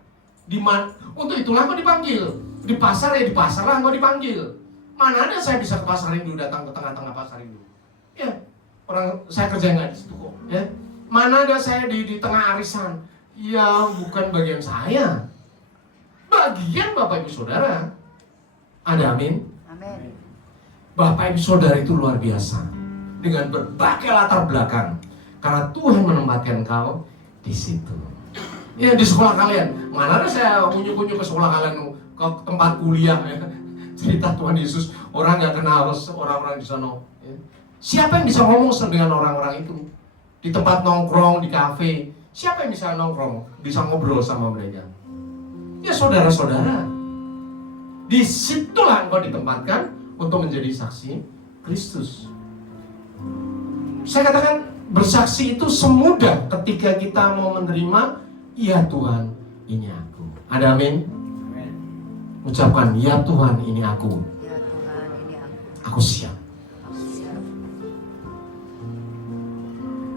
Untuk itulah engkau dipanggil. Di pasar ya di pasar lah engkau dipanggil. Mana ada saya bisa ke pasar Rindu, datang ke tengah-tengah pasar Rindu. Ya, orang saya kerja nggak di situ kok. Ya, mana ada saya di tengah arisan. Ya, bukan bagian saya. Bagian Bapak Ibu Saudara. Ada amin? Amin. Bapak Ibu Saudara itu luar biasa. Dengan berbagai latar belakang. Karena Tuhan menempatkan kau di situ. Ya, di sekolah kalian. Mana ada saya unjuk-unjuk ke sekolah kalian, ke tempat kuliah, ya. Cerita Tuhan Yesus, orang nggak kenal orang-orang di sana. Ya. Siapa yang bisa ngomong dengan orang-orang itu? Di tempat nongkrong, di kafe, siapa yang bisa nongkrong, bisa ngobrol sama mereka? Ya saudara-saudara. Disitulah engkau ditempatkan untuk menjadi saksi Kristus. Saya katakan bersaksi itu semudah ketika kita mau menerima, ya Tuhan, ini aku. Ada amin? Amin. Ucapkan, ya Tuhan, ini aku. Ya Tuhan, ini Aku siap. aku siap.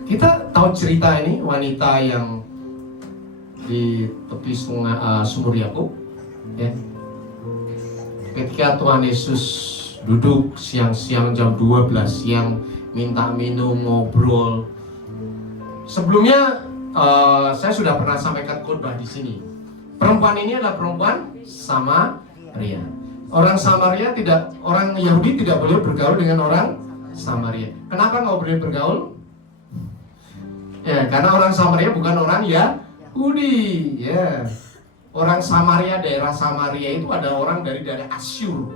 Kita tahu cerita ini, wanita yang di tepi sungai sumur Yakub, ya. Ketika Tuhan Yesus duduk siang-siang jam 12 siang, minta minum, ngobrol. Sebelumnya saya sudah pernah sampaikan khotbah di sini. Perempuan ini adalah perempuan Samaria. Orang Samaria orang Yahudi tidak boleh bergaul dengan orang Samaria. Kenapa nggak boleh bergaul? Ya, karena orang Samaria bukan orang Yahudi. Ya. Orang Samaria, daerah Samaria itu ada orang dari daerah Asyur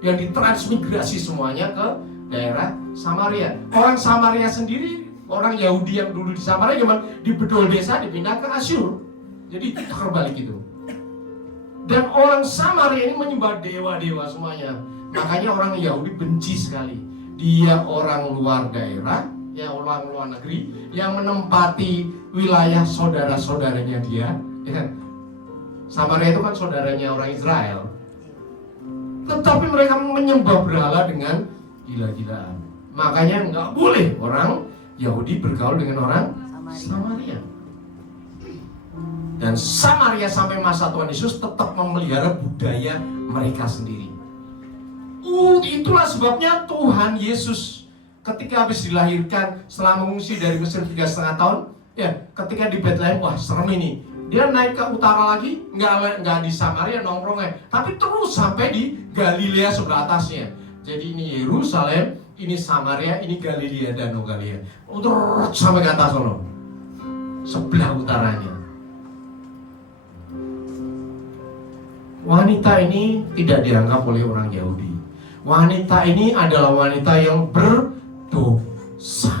yang ditransmigrasi semuanya ke daerah Samaria. Orang Samaria sendiri, orang Yahudi yang dulu di Samaria cuma di bedol desa dipindah ke Asyur. Jadi terbalik itu. Dan orang Samaria ini menyembah dewa-dewa semuanya. Makanya orang Yahudi benci sekali. Dia orang luar daerah, ya orang luar negeri yang menempati wilayah saudara-saudaranya dia. Ya. Samaria itu kan saudaranya orang Israel. Tetapi mereka menyembah berhala dengan gila-gilaan. Makanya nggak boleh orang Yahudi bergaul dengan orang Samaria. Dan Samaria sampai masa Tuhan Yesus tetap memelihara budaya mereka sendiri. Itulah sebabnya Tuhan Yesus ketika habis dilahirkan, setelah mengungsi dari Mesir 3,5 tahun, ya ketika di Bethlehem, wah serem ini. Dia naik ke utara lagi, nggak di Samaria nongkrongnya, tapi terus sampai di Galilea sebelah atasnya. Jadi ini Yerusalem, ini Samaria, ini Galilea, Danau Galilea. Terus sampai ke atas sono, sebelah utaranya. wanita ini tidak dianggap oleh orang Yahudi. Wanita ini adalah wanita yang berdosa.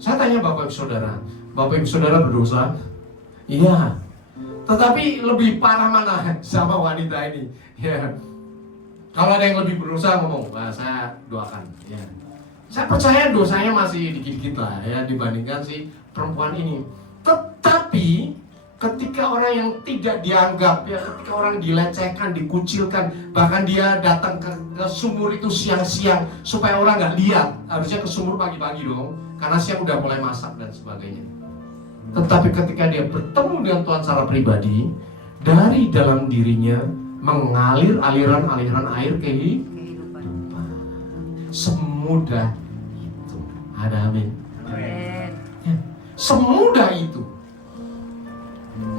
Saya tanya Bapak Ibu Saudara berdosa? Iya. Tetapi lebih parah mana sama wanita ini? Ya. Kalau ada yang lebih berdosa ngomong, saya doakan. Ya. Saya percaya dosanya masih dikit-dikit lah ya dibandingkan si perempuan ini. Tetapi ketika orang yang tidak dianggap, ya ketika orang dilecehkan, dikucilkan, bahkan dia datang ke sumur itu siang-siang supaya orang nggak lihat. Harusnya ke sumur pagi-pagi dong, karena siang udah mulai masak dan sebagainya. Tetapi ketika dia bertemu dengan Tuhan secara pribadi, dari dalam dirinya mengalir aliran-aliran air kehidupan. Semudah itu. Ada amin. Amin. Ya, semudah itu.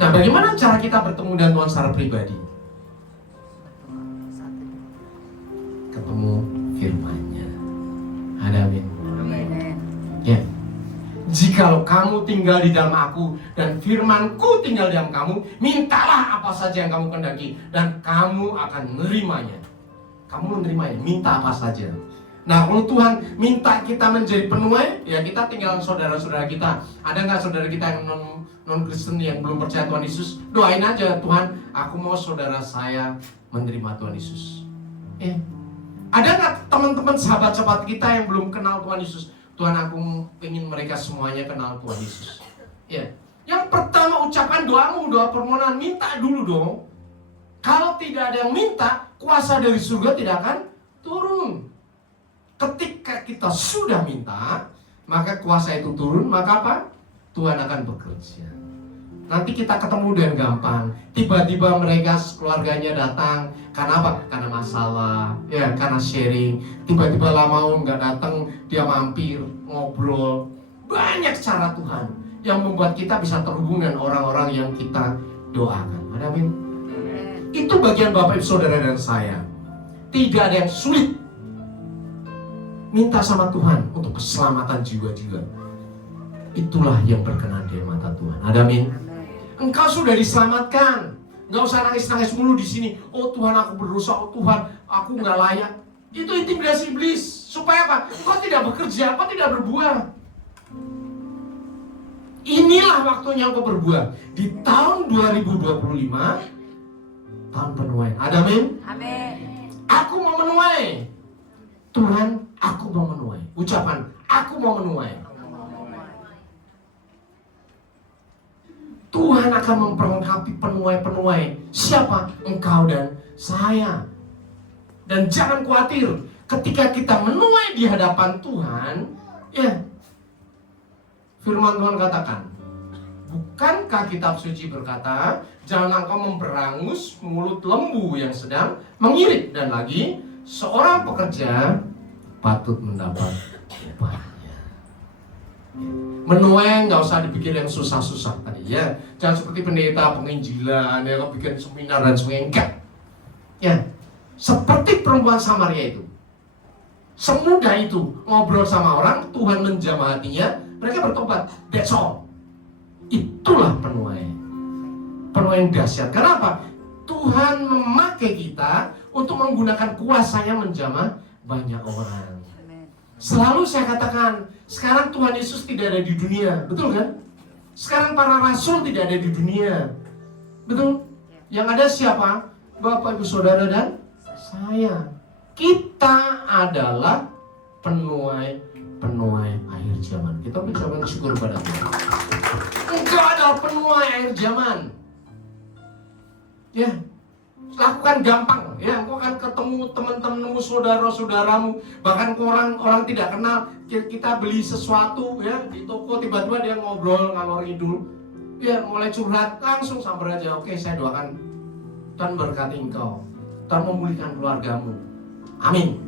Nah, bagaimana cara kita bertemu dengan Tuhan secara pribadi? Ketemu firman-Nya. Ada amin. Amin. Ya. Jikalau kamu tinggal di dalam aku dan firman-Ku tinggal di dalam kamu, mintalah apa saja yang kamu kehendaki dan kamu akan menerimanya. Kamu menerimanya, minta apa saja. Nah, kalau Tuhan minta kita menjadi penuai, ya kita tinggal saudara-saudara kita. Ada nggak saudara kita yang non-Kristen yang belum percaya Tuhan Yesus? Doain aja, Tuhan, aku mau saudara saya menerima Tuhan Yesus. Ada nggak teman-teman sahabat-sahabat kita yang belum kenal Tuhan Yesus? Tuhan, aku ingin mereka semuanya kenal Tuhan Yesus. Ya. Yang pertama ucapkan doamu, doa permohonan, minta dulu dong. Kalau tidak ada yang minta, kuasa dari surga tidak akan turun. Ketika kita sudah minta, maka kuasa itu turun, maka apa? Tuhan akan bekerja. Nanti kita ketemu dengan gampang. Tiba-tiba mereka keluarganya datang. Karena apa? Karena masalah, ya, karena sharing. Tiba-tiba lama nggak datang, dia mampir, ngobrol. Banyak cara Tuhan yang membuat kita bisa terhubung dengan orang-orang yang kita doakan. Ada amin? Itu bagian Bapak Ibu Saudara dan saya. Tidak ada yang sulit. Minta sama Tuhan untuk keselamatan jiwa-jiwa. Itulah yang berkenan di mata Tuhan. Ada amin? Engkau sudah diselamatkan. Nggak usah nangis-nangis mulu di sini. Oh Tuhan, aku berdosa. Oh Tuhan, aku nggak layak. Itu intimidasi iblis. Supaya apa? Engkau tidak bekerja, engkau tidak berbuah. Inilah waktunya engkau berbuah. Di tahun 2025, tahun penuaian. Ada amin? Amin. Aku mau menuai. Tuhan, aku mau menuai. Ucapan, aku mau menuai. Tuhan akan memperlengkapi penuai-penuai. Siapa? Engkau dan saya. Dan jangan khawatir, ketika kita menuai di hadapan Tuhan, ya, firman Tuhan katakan, bukankah kitab suci berkata, jangan engkau memberangus mulut lembu yang sedang mengirit, dan lagi seorang pekerja patut mendapat upahnya. Menuai nggak usah dipikir yang susah-susah tadi ya. Jangan seperti pendeta penginjilan ya, bikin seminar dan sebagainya. Enggak. Ya, seperti perempuan Samaria itu. Semudah itu ngobrol sama orang, Tuhan menjamah hatinya, mereka bertobat. That's all. Itulah penuai. Penuai yang dahsyat. Kenapa? Tuhan memakai kita untuk menggunakan kuasanya menjamah banyak orang. Selalu saya katakan, sekarang Tuhan Yesus tidak ada di dunia, betul kan? Sekarang para rasul tidak ada di dunia, betul? Yang ada siapa? Bapak, Ibu, Saudara, dan saya. Kita adalah penuai akhir zaman. Kita ucapkan syukur pada Tuhan. Engkau adalah penuai akhir zaman. Ya, lakukan gampang. Ya, engkau akan ketemu teman-temanmu, saudara-saudaramu, bahkan orang tidak kenal. Kita beli sesuatu ya di toko, tiba-tiba dia ngobrol ngalor ngidul, ya mulai curhat, langsung sampai aja. Oke, saya doakan Tuhan berkati engkau, Tuhan memulihkan keluargamu. Amin.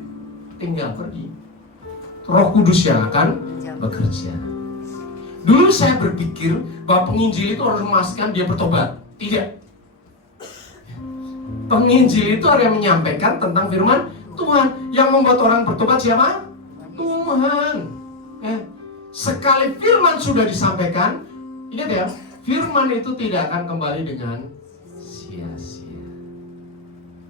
Tinggal pergi. Roh Kudus yang akan bekerja. Dulu saya berpikir bahwa penginjil itu harus memastikan dia bertobat. Tidak. Penginjil itu orang yang menyampaikan tentang firman Tuhan. Yang membuat orang bertobat siapa? Tuhan. Ya. Sekali firman sudah disampaikan, ingat ya, firman itu tidak akan kembali dengan sia-sia.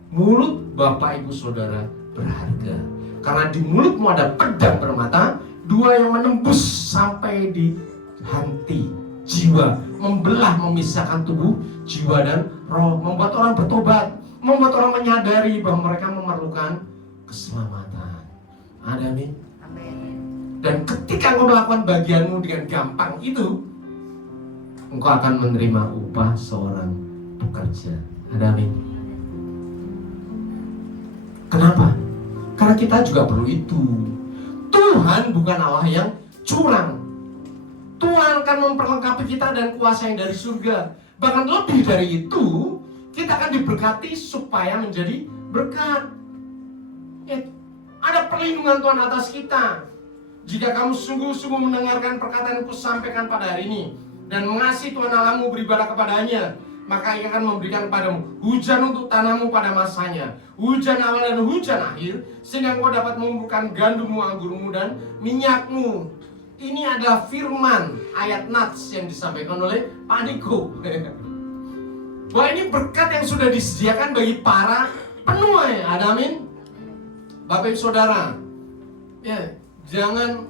Mulut Bapak Ibu Saudara berharga. Karena di mulutmu ada pedang bermata, dua yang menembus sampai di hati, jiwa, membelah, memisahkan tubuh, jiwa dan roh, membuat orang bertobat, membuat orang menyadari bahwa mereka memerlukan keselamatan. Amin. Dan ketika engkau melakukan bagianmu dengan gampang itu, engkau akan menerima upah seorang pekerja. Amin. Kenapa? Karena kita juga perlu itu. Tuhan bukan Allah yang curang. Tuhan akan memperlengkapi kita dan kuasa yang dari surga. Bahkan lebih dari itu, kita akan diberkati supaya menjadi berkat. Ya, ada perlindungan Tuhan atas kita. Jika kamu sungguh-sungguh mendengarkan perkataanku sampaikan pada hari ini dan mengasihi Tuhan Allahmu, beribadah kepadanya, maka Ia akan memberikan kepadamu hujan untuk tanahmu pada masanya, hujan awal dan hujan akhir, sehingga engkau dapat mengumpulkan gandummu, anggurmu, dan minyakmu. Ini adalah firman ayat Nats yang disampaikan oleh Pak Niko. Bahwa ini berkat yang sudah disediakan bagi para penuai. Amin. Bapak Ibu Saudara, ya, jangan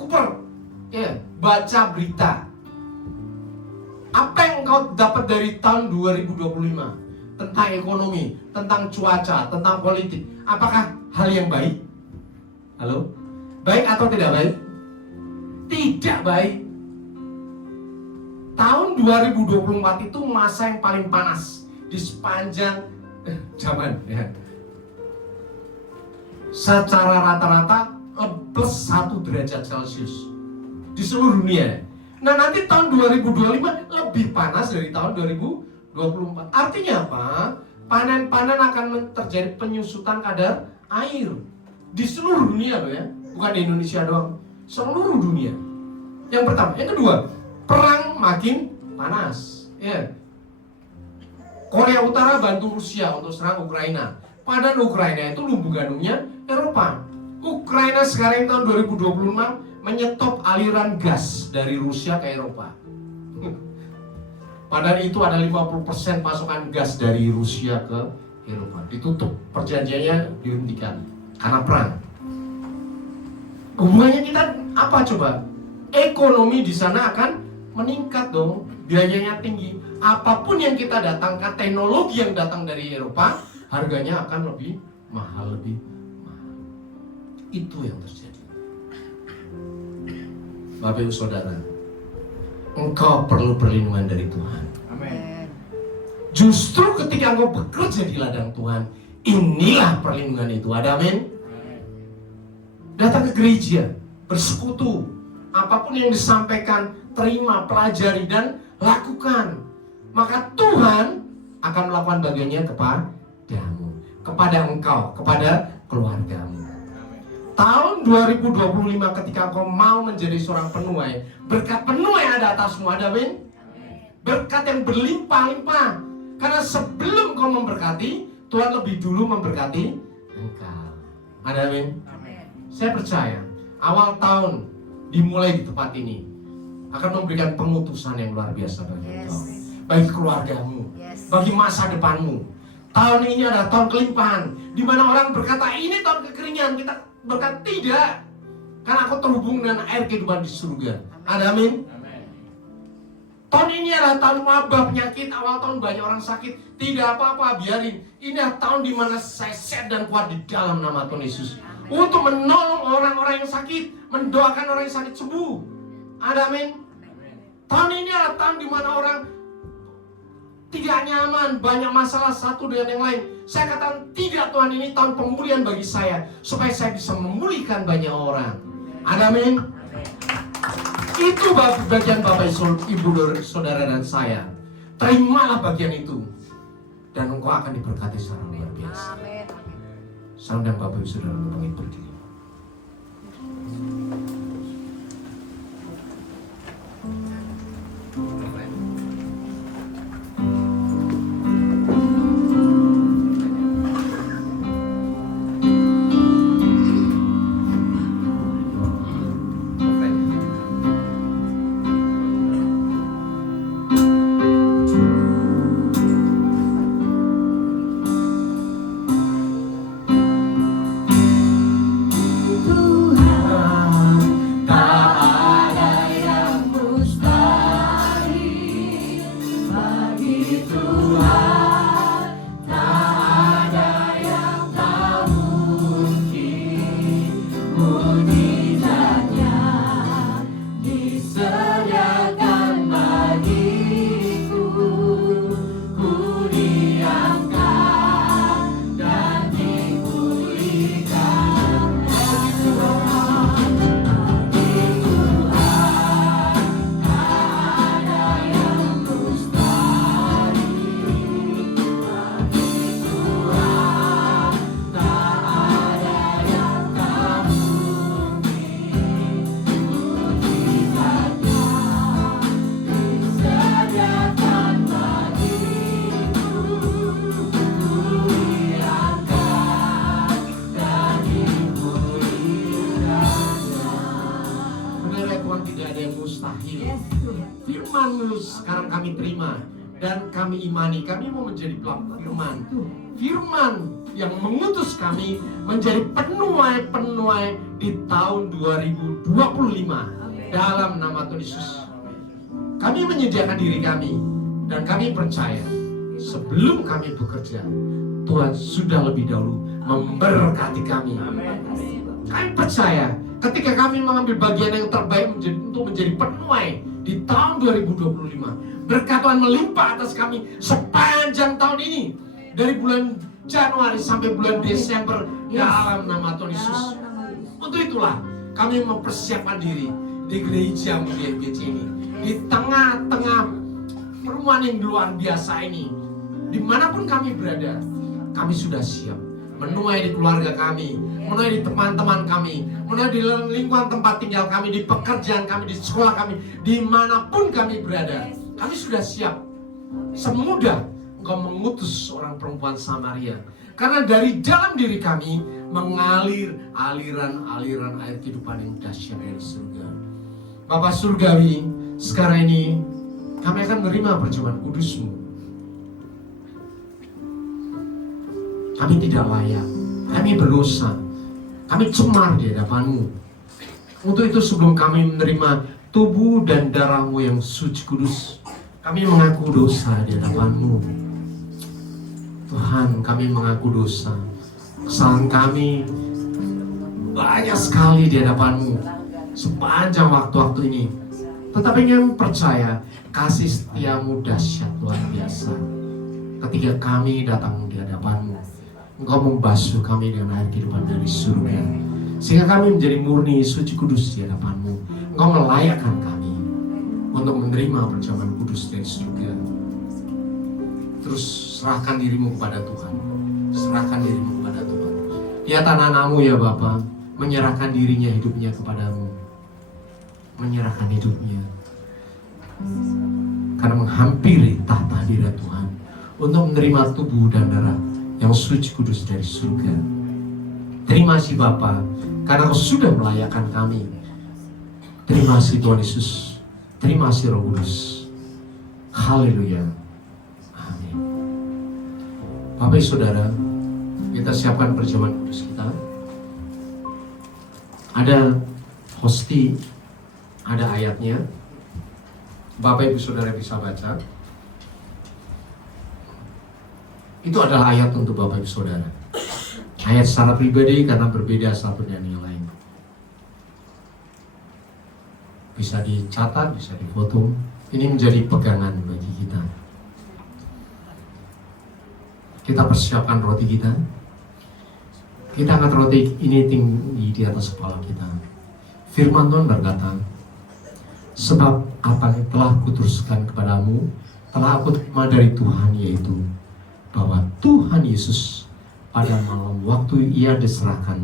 kuper, ya, baca berita. Apa yang engkau dapat dari tahun 2025 tentang ekonomi, tentang cuaca, tentang politik? Apakah hal yang baik? Halo? Baik atau tidak baik? Tidak baik. Tahun 2024 itu masa yang paling panas di sepanjang zaman, ya. Secara rata-rata plus 1 derajat Celcius di seluruh dunia. Nah, nanti tahun 2025 lebih panas dari tahun 2024. Artinya apa? Panen-panen akan terjadi penyusutan kadar air di seluruh dunia loh, ya. Bukan di Indonesia doang, seluruh dunia. Yang pertama, yang kedua, perang makin panas, ya. Korea Utara bantu Rusia untuk serang Ukraina. Padahal Ukraina itu lumbung gandumnya Eropa. Ukraina sekarang tahun 2026 menyetop aliran gas dari Rusia ke Eropa. Padahal itu ada 50% pasokan gas dari Rusia ke Eropa. Ditutup, perjanjiannya dihentikan karena perang. Hubungannya kita apa coba? Ekonomi di sana akan meningkat dong, biayanya tinggi. Apapun yang kita datangkan, teknologi yang datang dari Eropa, harganya akan lebih mahal, Itu yang terjadi. Bapak Ibu Saudara, engkau perlu perlindungan dari Tuhan. Amin. Justru ketika engkau bekerja di ladang Tuhan, inilah perlindungan itu. Ada amin? Datang ke gereja, bersekutu, apapun yang disampaikan, terima, pelajari, dan lakukan. Maka Tuhan akan melakukan bagiannya kepadamu, kepada engkau, kepada keluargamu. Tahun 2025 ketika kau mau menjadi seorang penuai, berkat penuai ada atasmu, ada amin? Berkat yang berlimpah-limpah. Karena sebelum kau memberkati, Tuhan lebih dulu memberkati engkau. Ada amin? Saya percaya awal tahun dimulai di tempat ini akan memberikan pengutusan yang luar biasa bagi engkau, bagi keluargamu, bagi masa depanmu. Tahun ini adalah tahun kelimpahan, di mana orang berkata ini tahun kekeringan. Kita berkata tidak, karena aku terhubung dengan air kehidupan di surga. Ada amin? Tahun ini adalah tahun wabah, penyakit, awal tahun banyak orang sakit. Tidak apa-apa, biarin. Ini adalah tahun di mana saya sehat dan kuat di dalam nama Tuhan Yesus, untuk menolong orang-orang yang sakit, mendoakan orang yang sakit sembuh. Ada amin? Tahun ini adalah tahun di mana orang tidak nyaman, banyak masalah satu dengan yang lain. Saya katakan tidak, Tuhan, ini tahun pemulihan bagi saya, supaya saya bisa memulihkan banyak orang. Ada amin? Itu bagian Bapak Ibu Saudara dan saya. Terimalah bagian itu, dan engkau akan diberkati secara luar biasa. Salam dan Bapak Ibu Saudara berdiri. itu sekarang kami terima dan kami imani. Kami mau menjadi pelaku firman. Firman yang mengutus kami menjadi penuai di tahun 2025 dalam nama Tuhan Yesus. Kami menyediakan diri kami dan kami percaya sebelum kami bekerja, Tuhan sudah lebih dahulu memberkati kami. Kami percaya ketika kami mengambil bagian yang terbaik untuk menjadi penuai di tahun 2025, berkat Tuhan melimpah atas kami sepanjang tahun ini, dari bulan Januari sampai bulan Desember dalam nama Tuhan Yesus. Untuk itulah kami mempersiapkan diri di gereja Mulia IGC ini, di tengah-tengah perumahan yang luar biasa ini. Dimanapun kami berada, kami sudah siap menuai di keluarga kami, menuai di teman-teman kami, menuai di lingkungan tempat tinggal kami, di pekerjaan kami, di sekolah kami, dimanapun kami berada. Kami sudah siap. Semudah Engkau mengutus seorang perempuan Samaria, karena dari dalam diri kami mengalir aliran-aliran air kehidupan yang dahsyat dari surga. Bapa Surgawi, sekarang ini kami akan menerima perjamuan kudus-Mu. Kami tidak layak, kami berdosa, kami cemar di hadapan-Mu. Untuk itu sebelum kami menerima tubuh dan darah-Mu yang suci kudus, kami mengaku dosa di hadapan-Mu. Tuhan, kami mengaku dosa. Kesalahan kami banyak sekali di hadapan-Mu sepanjang waktu-waktu ini. Tetapi kami percaya kasih setia-Mu dahsyat luar biasa. Ketika kami datang di hadapan-Mu, Engkau membasuh kami dengan air kehidupan dari surga, sehingga kami menjadi murni, suci, kudus di hadapan-Mu. Engkau melayakkan kami untuk menerima perjamuan kudus dari surga. Terus serahkan dirimu kepada Tuhan. Serahkan dirimu kepada Tuhan. Lihat anak-anakmu ya Bapa, menyerahkan dirinya, hidupnya kepadamu. Menyerahkan hidupnya. Karena menghampiri tahta hadirat Tuhan untuk menerima tubuh dan darah yang suci kudus dari surga. Terima kasih Bapa, karena Kau sudah melayakkan kami. Terima kasih Tuhan Yesus. Terima kasih Roh Kudus. Haleluya. Amin. Bapak Ibu Saudara, kita siapkan perjamuan kudus kita. Ada hosti, ada ayatnya. Bapak Ibu Saudara bisa baca. Itu adalah ayat untuk Bapak Ibu Saudara. Ayat secara pribadi karena berbeda satu dengan yang lain. Bisa dicatat, bisa difoto. Ini menjadi pegangan bagi kita. Kita persiapkan roti kita. Kita angkat roti ini tinggi di atas kepala kita. Firman Tuhan berkata, sebab apa yang telah kuteruskan kepadamu telah aku terima dari Tuhan, yaitu bahwa Tuhan Yesus pada malam waktu ia diserahkan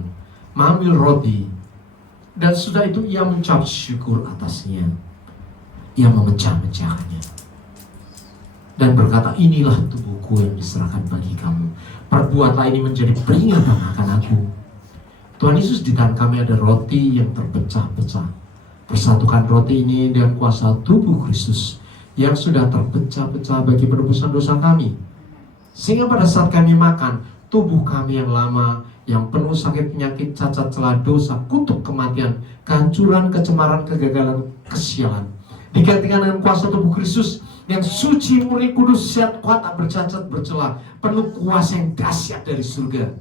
mengambil roti, dan sudah itu ia mengucap syukur atasnya, ia memecah-mecahkannya dan berkata, inilah tubuhku yang diserahkan bagi kamu, perbuatlah ini menjadi peringatan akan aku. Tuhan Yesus, di tangan kami ada roti yang terpecah-pecah. Persatukan roti ini dengan kuasa tubuh Kristus yang sudah terpecah-pecah bagi penebusan dosa kami, sehingga pada saat kami makan, tubuh kami yang lama, yang penuh sakit, penyakit, cacat, celah, dosa, kutuk, kematian, kehancuran, kecemaran, kegagalan, kesialan, digantikan dengan kuasa tubuh Kristus yang suci, murni, kudus, sehat, kuat, tak bercacat, bercela, penuh kuasa yang dahsyat dari surga.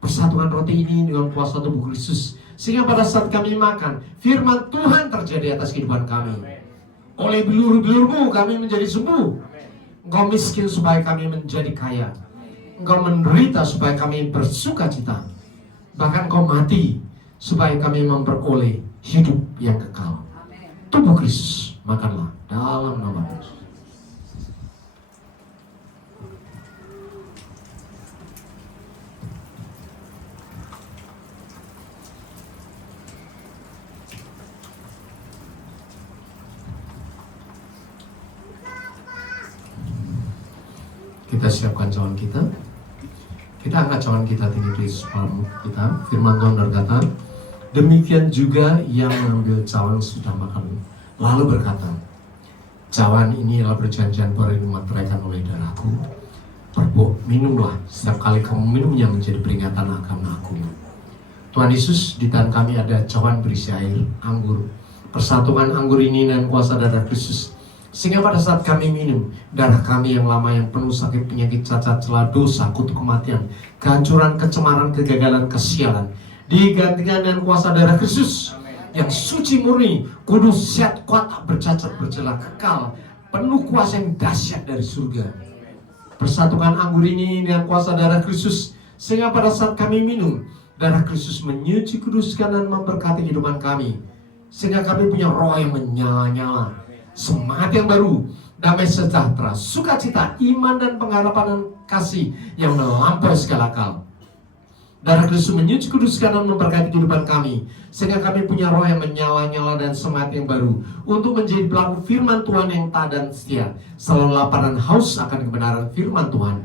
Persatukan roti ini dengan kuasa tubuh Kristus, sehingga pada saat kami makan, firman Tuhan terjadi atas kehidupan kami. Oleh bilur-bilurmu kami menjadi sembuh. Engkau miskin supaya kami menjadi kaya. Engkau menderita supaya kami bersuka cita. Bahkan Engkau mati supaya kami memperoleh hidup yang kekal. Tubuh Kristus, makanlah dalam nama Yesus. Kita siapkan cawan kita. Kita angkat cawan kita tinggi di kepala kita. Firman Tuhan berkata, demikian juga yang mengambil cawan sudah makan, lalu berkata, Cawan ini adalah perjanjian baru yang dimateraikan oleh darahku. Perbuat minumlah, setiap kali kamu minumnya menjadi peringatan akan aku. Tuhan Yesus, di tangan kami ada cawan berisi air anggur. Persatukan anggur ini dengan kuasa darah Kristus, sehingga pada saat kami minum, darah kami yang lama yang penuh sakit, penyakit, cacat, celah, dosa, kutuk kematian, kehancuran, kecemaran, kegagalan, kesialan, digantikan dengan kuasa darah Kristus yang suci murni, kudus, sehat, kuat, tak bercacat, bercela, kekal, penuh kuasa yang dahsyat dari surga. Persatukan anggur ini dengan kuasa darah Kristus, sehingga pada saat kami minum, darah Kristus menyuci, kuduskan, dan memberkati kehidupan kami, sehingga kami punya roh yang menyala-nyala, semangat yang baru, damai sejahtera, sukacita, iman, dan pengharapan dan kasih yang melampaui segala akal. Darah Kristus menyuci, kuduskan, dan memberkati kehidupan kami, sehingga kami punya roh yang menyala-nyala dan semangat yang baru untuk menjadi pelaku firman Tuhan yang taat dan setia, selalu lapar dan haus akan kebenaran firman Tuhan.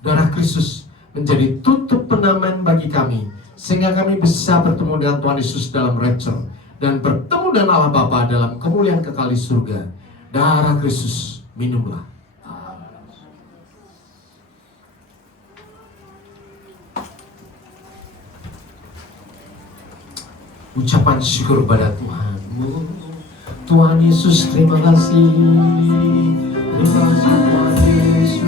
Darah Kristus menjadi tutup pendamaian bagi kami, sehingga kami bisa bertemu dengan Tuhan Yesus dalam rapture dan bertemu dengan Allah Bapa dalam kemuliaan kekal di surga. Darah Kristus, minumlah. Ucapan syukur pada Tuhanmu. Tuhan Yesus, terima kasih. Terima kasih Tuhan Yesus.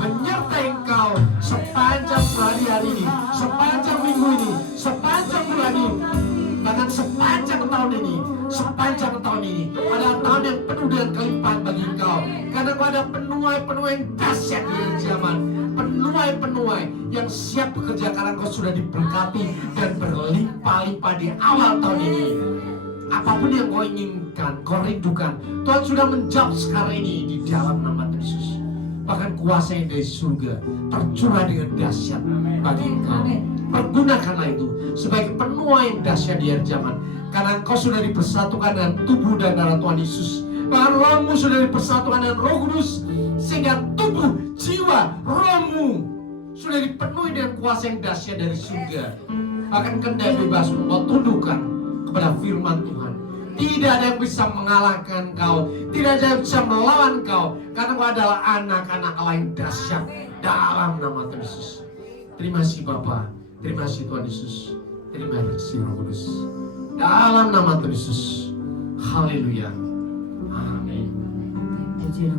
Menyertai engkau sepanjang hari ini, sepanjang minggu ini, sepanjang bulan ini, bahkan sepanjang tahun ini. Sepanjang tahun ini adalah tahun yang penuh dengan kelimpahan bagi engkau, karena engkau ada penuai-penuai yang dahsyat di zaman, penuai-penuai yang siap bekerja karena engkau sudah diberkati dan berlimpah-limpah di awal tahun ini. Apapun yang kau inginkan, kau rindukan, Tuhan sudah menjawab sekarang ini di dalam nama Yesus. Bahkan kuasa yang dari surga tercurah dengan dahsyat bagi engkau. Pergunakanlah itu sebagai penuai yang dahsyat di akhir zaman, karena engkau sudah dipersatukan dengan tubuh dan darah Tuhan Yesus. Bahkan rohmu sudah dipersatukan dengan Roh Kudus, sehingga tubuh, jiwa, rohmu sudah dipenuhi dengan kuasa yang dahsyat dari surga. Akan kendai bebas kau tundukkan kepada firman Tuhan. Tidak ada yang bisa mengalahkan kau, tidak ada yang bisa melawan kau, karena kau adalah anak-anak Allah yang dahsyat dalam nama Tuhan Yesus. Terima kasih Bapa, terima kasih Tuhan Yesus, terima kasih Roh Kudus. Dalam nama Tuhan Yesus. Haleluya. Amin.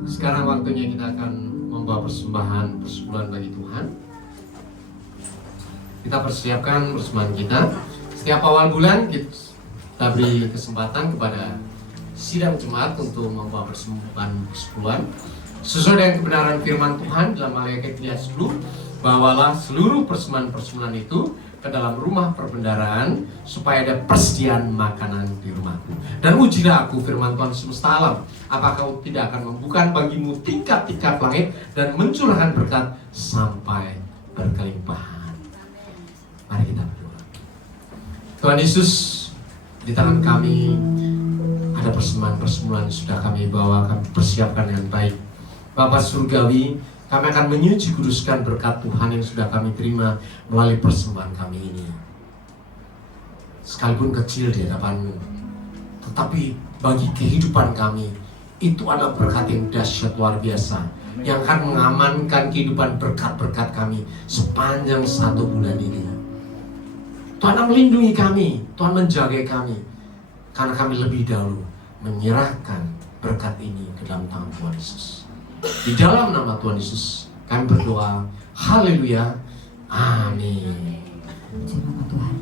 Sekarang waktunya kita akan membawa persembahan persekutuan bagi Tuhan. Kita persiapkan persembahan kita. Setiap awal bulan kita beri kesempatan kepada sidang jemaat untuk membawa persembahan persekutuan sesuai dengan kebenaran firman Tuhan dalam Maleakhi 3:10, bawalah seluruh persembahan itu ke dalam rumah perbendaharaan supaya ada persediaan makanan di rumahku. Dan ujilah aku, firman Tuhan semesta alam, apakah kau tidak akan membuka bagimu tingkat-tingkat langit dan mencurahkan berkat sampai berkelimpahan. Mari kita berdoa. Tuhan Yesus, di tangan kami ada persembahan-persembahan yang sudah kami bawa, kami persiapkan dengan baik. Bapa Surgawi, kami akan menyuci kuduskan berkat Tuhan yang sudah kami terima melalui persembahan kami ini. Sekalipun kecil di hadapan-Mu, tetapi bagi kehidupan kami, itu adalah berkat yang dahsyat luar biasa, yang akan mengamankan kehidupan berkat-berkat kami sepanjang 1 bulan ini. Tuhan melindungi kami, Tuhan menjaga kami, karena kami lebih dahulu menyerahkan berkat ini ke dalam tangan Tuhan Yesus. Di dalam nama Tuhan Yesus kami berdoa. Haleluya. Amin. Puji nama Tuhan.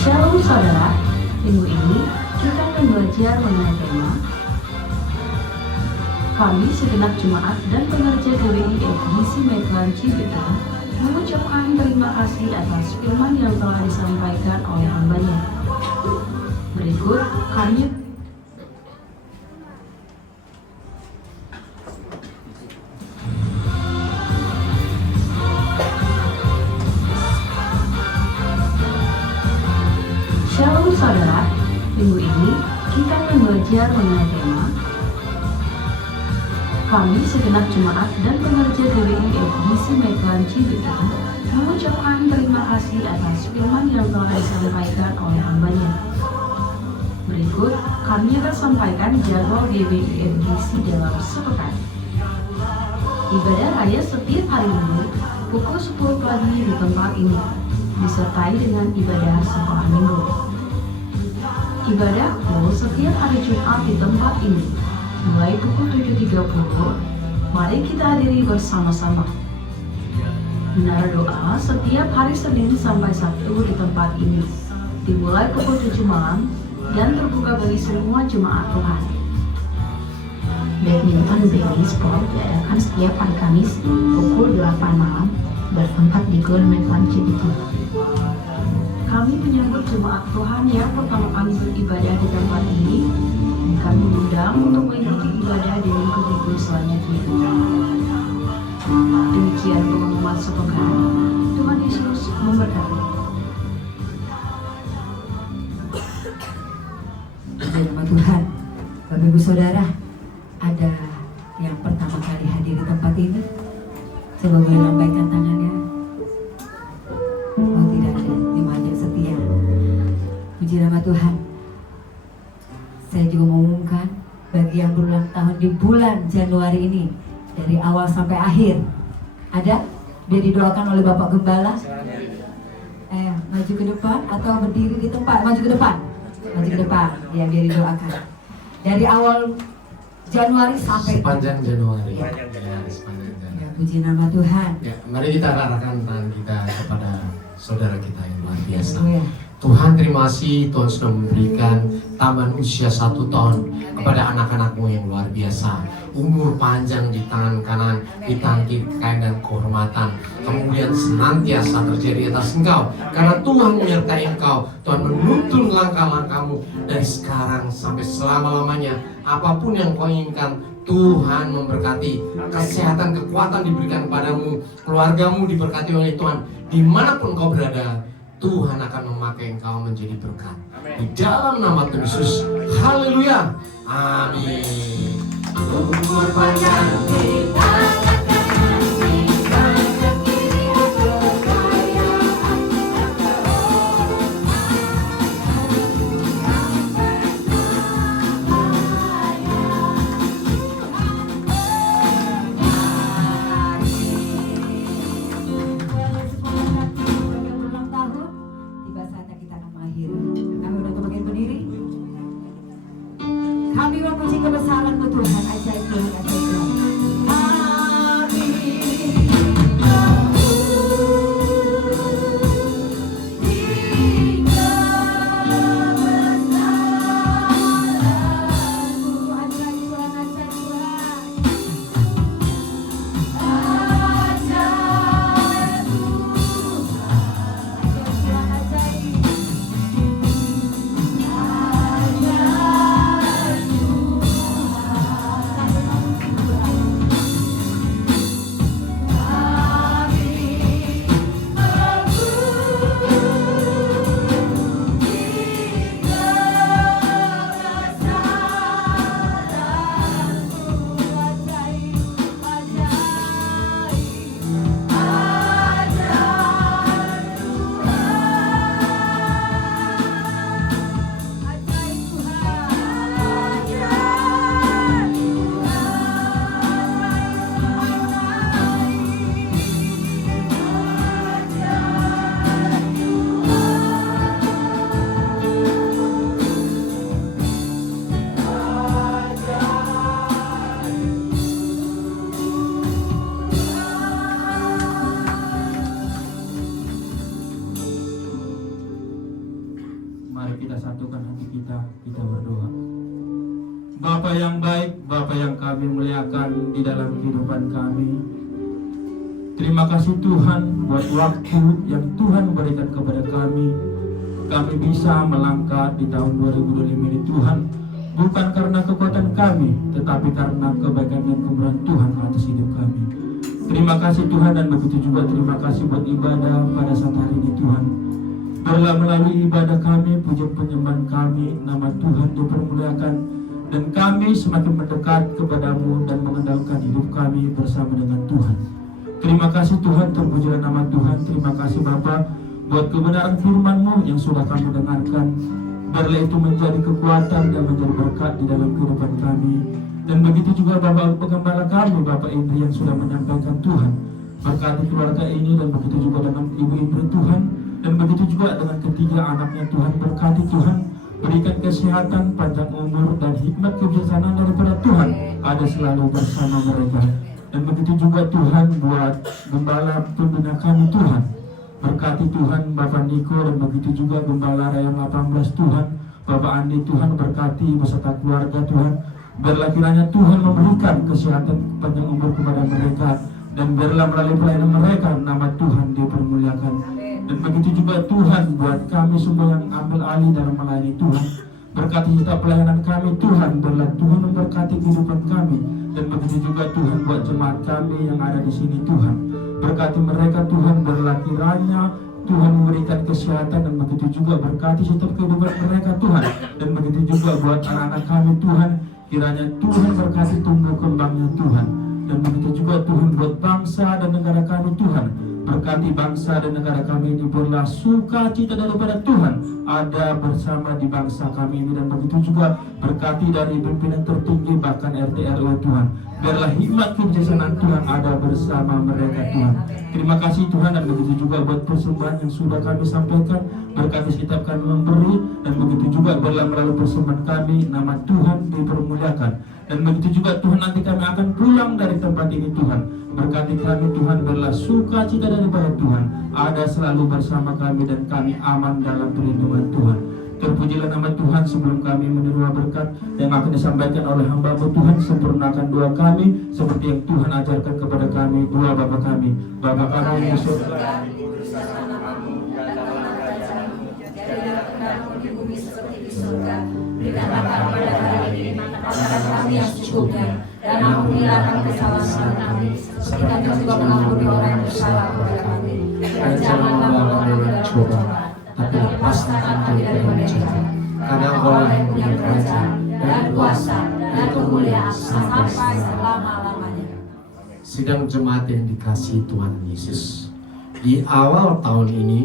Shalom saudara, minggu ini kita akan belajar mengenai tema kami segenap jemaat dan pengerja GWI FGC Metlan Cibitung mengucapkan terima kasih atas firman yang telah disampaikan oleh hambanya. Berikut kami Shalom saudara, minggu ini kita akan belajar mengenai tema kami segenap jemaat dan pengerja GWI FGC Metlan Cibitung mengucapkan terima kasih atas firman yang telah disampaikan oleh hambanya. Berikut kami akan sampaikan jadwal GWI FGC dalam sepekan. Ibadah raya setiap hari Minggu pukul 10 pagi di tempat ini, disertai dengan ibadah sekolah minggu. Ibadah full setiap hari Jumat di tempat ini, mulai pukul 7.30. Mari kita hadiri bersama-sama. Menara doa setiap hari Senin sampai Sabtu di tempat ini, dimulai pukul 7 malam dan terbuka bagi semua jemaat Tuhan. Badminton Baby Sport diadakan setiap hari Kamis pukul 8 malam bertempat di Gor Metlan Cibitung. Kami menyambut jemaat Tuhan yang pertama kali beribadah di tempat ini, dan kami mengundang untuk mengikuti ibadah di minggu-minggu selanjutnya. Demikian pengumuman lewat sepekan. Tuhan Yesus memberkati. Nama Tuhan, Bapak Ibu Saudara, ada yang pertama kali hadir di tempat ini. Coba boleh lambaikan tangannya. Oh, tidak ada, jemaat yang setia. Puji nama Tuhan. Saya juga mengumumkan bagi yang berulang tahun di bulan Januari ini, dari awal sampai akhir, ada? Biar didoakan oleh Bapak Gembala. Maju ke depan atau berdiri di tempat? Maju ke depan. Maju ke depan, ya, biar didoakan. Dari awal Januari sampai Sepanjang Januari. Ya. Sepanjang Januari. Ya, puji nama Tuhan. Ya, mari kita arahkan tangan kita kepada saudara kita yang luar biasa. Haleluya. Tuhan, terima kasih Tuhan sudah memberikan tambahan usia 1 tahun kepada anak-anakmu yang luar biasa. Umur panjang di tangan kanan, di tangan kiri, kekayaan dan kehormatan. Kemudian senantiasa terjadi atas engkau. Karena Tuhan menyertai engkau. Tuhan menuntun langkah-langkahmu dari sekarang sampai selama-lamanya. Apapun yang kau inginkan, Tuhan memberkati. Kesehatan, kekuatan diberikan kepadamu. Keluargamu diberkati oleh Tuhan. Dimanapun kau berada, Tuhan akan memakai engkau menjadi berkat. Di dalam nama Tuhan Yesus. Haleluya. Amin. Umur panjang kita. Kami memuji kebesaran-Mu Tuhan, ajaib Tuhan, ajaib Tuhan. Mari kita satukan hati kita berdoa. Bapa yang baik, Bapa yang kami muliakan di dalam kehidupan kami. Terima kasih Tuhan buat waktu yang Tuhan berikan kepada kami. Kami bisa melangkah di tahun 2025 ini Tuhan, bukan karena kekuatan kami, tetapi karena kebaikan dan kemurahan Tuhan atas hidup kami. Terima kasih Tuhan, dan begitu juga terima kasih buat ibadah pada saat hari ini Tuhan. Biarlah melalui ibadah kami, pujian penyembahan kami, nama Tuhan dipermuliakan, dan kami semakin mendekat kepadamu dan mengendalikan hidup kami bersama dengan Tuhan. Terima kasih Tuhan, terpujilah nama Tuhan. Terima kasih Bapa buat kebenaran firman-Mu yang sudah kami dengarkan. Biarlah itu menjadi kekuatan dan menjadi berkat di dalam kehidupan kami. Dan begitu juga Bapak Penggembala kami, Bapak Indri yang sudah menyampaikan Tuhan. Berkati keluarga ini, dan begitu juga dengan Ibu Indri Tuhan. Dan begitu juga dengan ketiga anaknya Tuhan. Berkati Tuhan, berikan kesehatan, panjang umur, dan hikmat kebijaksanaan daripada Tuhan ada selalu bersama mereka. Dan begitu juga Tuhan buat gembala pembina kami Tuhan. Berkati Tuhan Bapak Niko, dan begitu juga Gembala Rayang 18 Tuhan. Bapak Andi Tuhan berkati beserta keluarga Tuhan. Biarlah kiranya Tuhan memberikan kesehatan panjang umur kepada mereka. Dan biarlah melalui pelayanan mereka nama Tuhan dipermuliakan. Dan begitu juga Tuhan buat kami semua yang ambil alih dalam melayani Tuhan. Berkati setiap pelayanan kami Tuhan, biarlah Tuhan memberkati kehidupan kami. Dan begitu juga Tuhan buat jemaat kami yang ada di sini Tuhan. Berkati mereka Tuhan, biarlah kiranya Tuhan memberikan kesehatan, dan begitu juga berkati setiap kehidupan mereka Tuhan. Dan begitu juga buat anak-anak kami Tuhan, kiranya Tuhan berkati tumbuh kembangnya Tuhan. Dan begitu juga Tuhan buat bangsa dan negara kami Tuhan. Berkati bangsa dan negara kami ini, biarlah sukacita daripada Tuhan ada bersama di bangsa kami ini. Dan begitu juga berkati dari pimpinan tertinggi bahkan RT RW Tuhan, biarlah hikmat kebijaksanaan Tuhan ada bersama mereka Tuhan. Terima kasih Tuhan, dan begitu juga buat persembahan yang sudah kami sampaikan. Berkati setiap kami memberi, dan begitu juga biarlah melalui persembahan kami nama Tuhan dipermuliakan. Dan begitu juga Tuhan, nanti kami akan pulang dari tempat ini Tuhan. Berkati kami Tuhan, biarlah sukacita daripada Tuhan ada selalu bersama kami, dan kami aman dalam perlindungan Tuhan. Terpujilah nama Tuhan. Sebelum kami menerima berkat yang akan disampaikan oleh hamba-Mu Tuhan, sempurnakan doa kami seperti yang Tuhan ajarkan kepada kami. Doa Bapa kami, Bapa kami yang di surga, berikanlah kami pada hari ini makanan kami yang secukupnya, dan ampunilah kami kesalahan kami, seperti kami juga mengampuni orang yang bersalah kepada kami. Dan janganlah membawa kami dalam cobaan, tapi lepaskan kami dari mereka. Karena Engkau yang punya kerajaan dan kuasa dan kemuliaan sampai selama-lamanya. Sidang jemaat yang dikasihi Tuhan Yesus, di awal tahun ini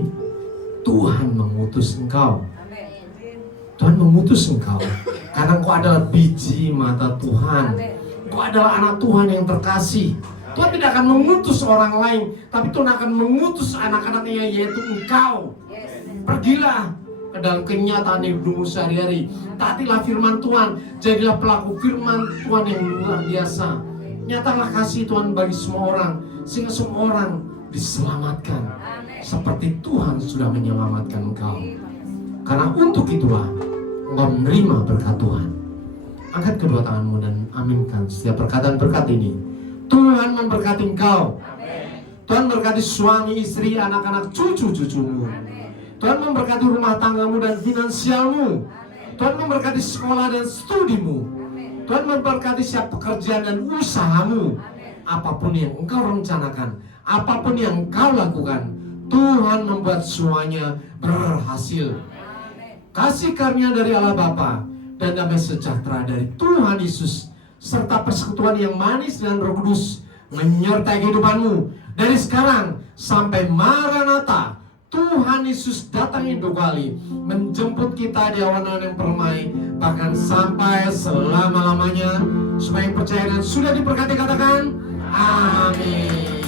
Tuhan mengutus engkau. Tuhan mengutus engkau karena engkau adalah biji mata Tuhan. Engkau adalah anak Tuhan yang terkasih. Tuhan tidak akan mengutus orang lain, tapi Tuhan akan mengutus anak-anaknya, yaitu engkau. Pergilah ke dalam kenyataan hidupmu sehari-hari. Taatilah firman Tuhan, jadilah pelaku firman Tuhan yang luar biasa. Nyatalah kasih Tuhan bagi semua orang, sehingga semua orang diselamatkan seperti Tuhan sudah menyelamatkan engkau. Karena untuk itulah engkau menerima berkat Tuhan. Angkat kedua tanganmu dan aminkan setiap perkataan berkat ini. Tuhan memberkati engkau. Tuhan memberkati suami, istri, anak-anak, cucu-cucumu. Tuhan memberkati rumah tanggamu dan finansialmu. Tuhan memberkati sekolah dan studimu. Tuhan memberkati setiap pekerjaan dan usahamu. Apapun yang engkau rencanakan, apapun yang engkau lakukan, Tuhan membuat semuanya berhasil. Kasih karunia dari Allah Bapa dan damai sejahtera dari Tuhan Yesus, serta persekutuan yang manis dan Roh Kudus menyertai kehidupanmu dari sekarang sampai Maranatha. Tuhan Yesus datang dua kali menjemput kita di awan yang permai, bahkan sampai selama-lamanya. Supaya yang percaya dan sudah diberkati katakan amin.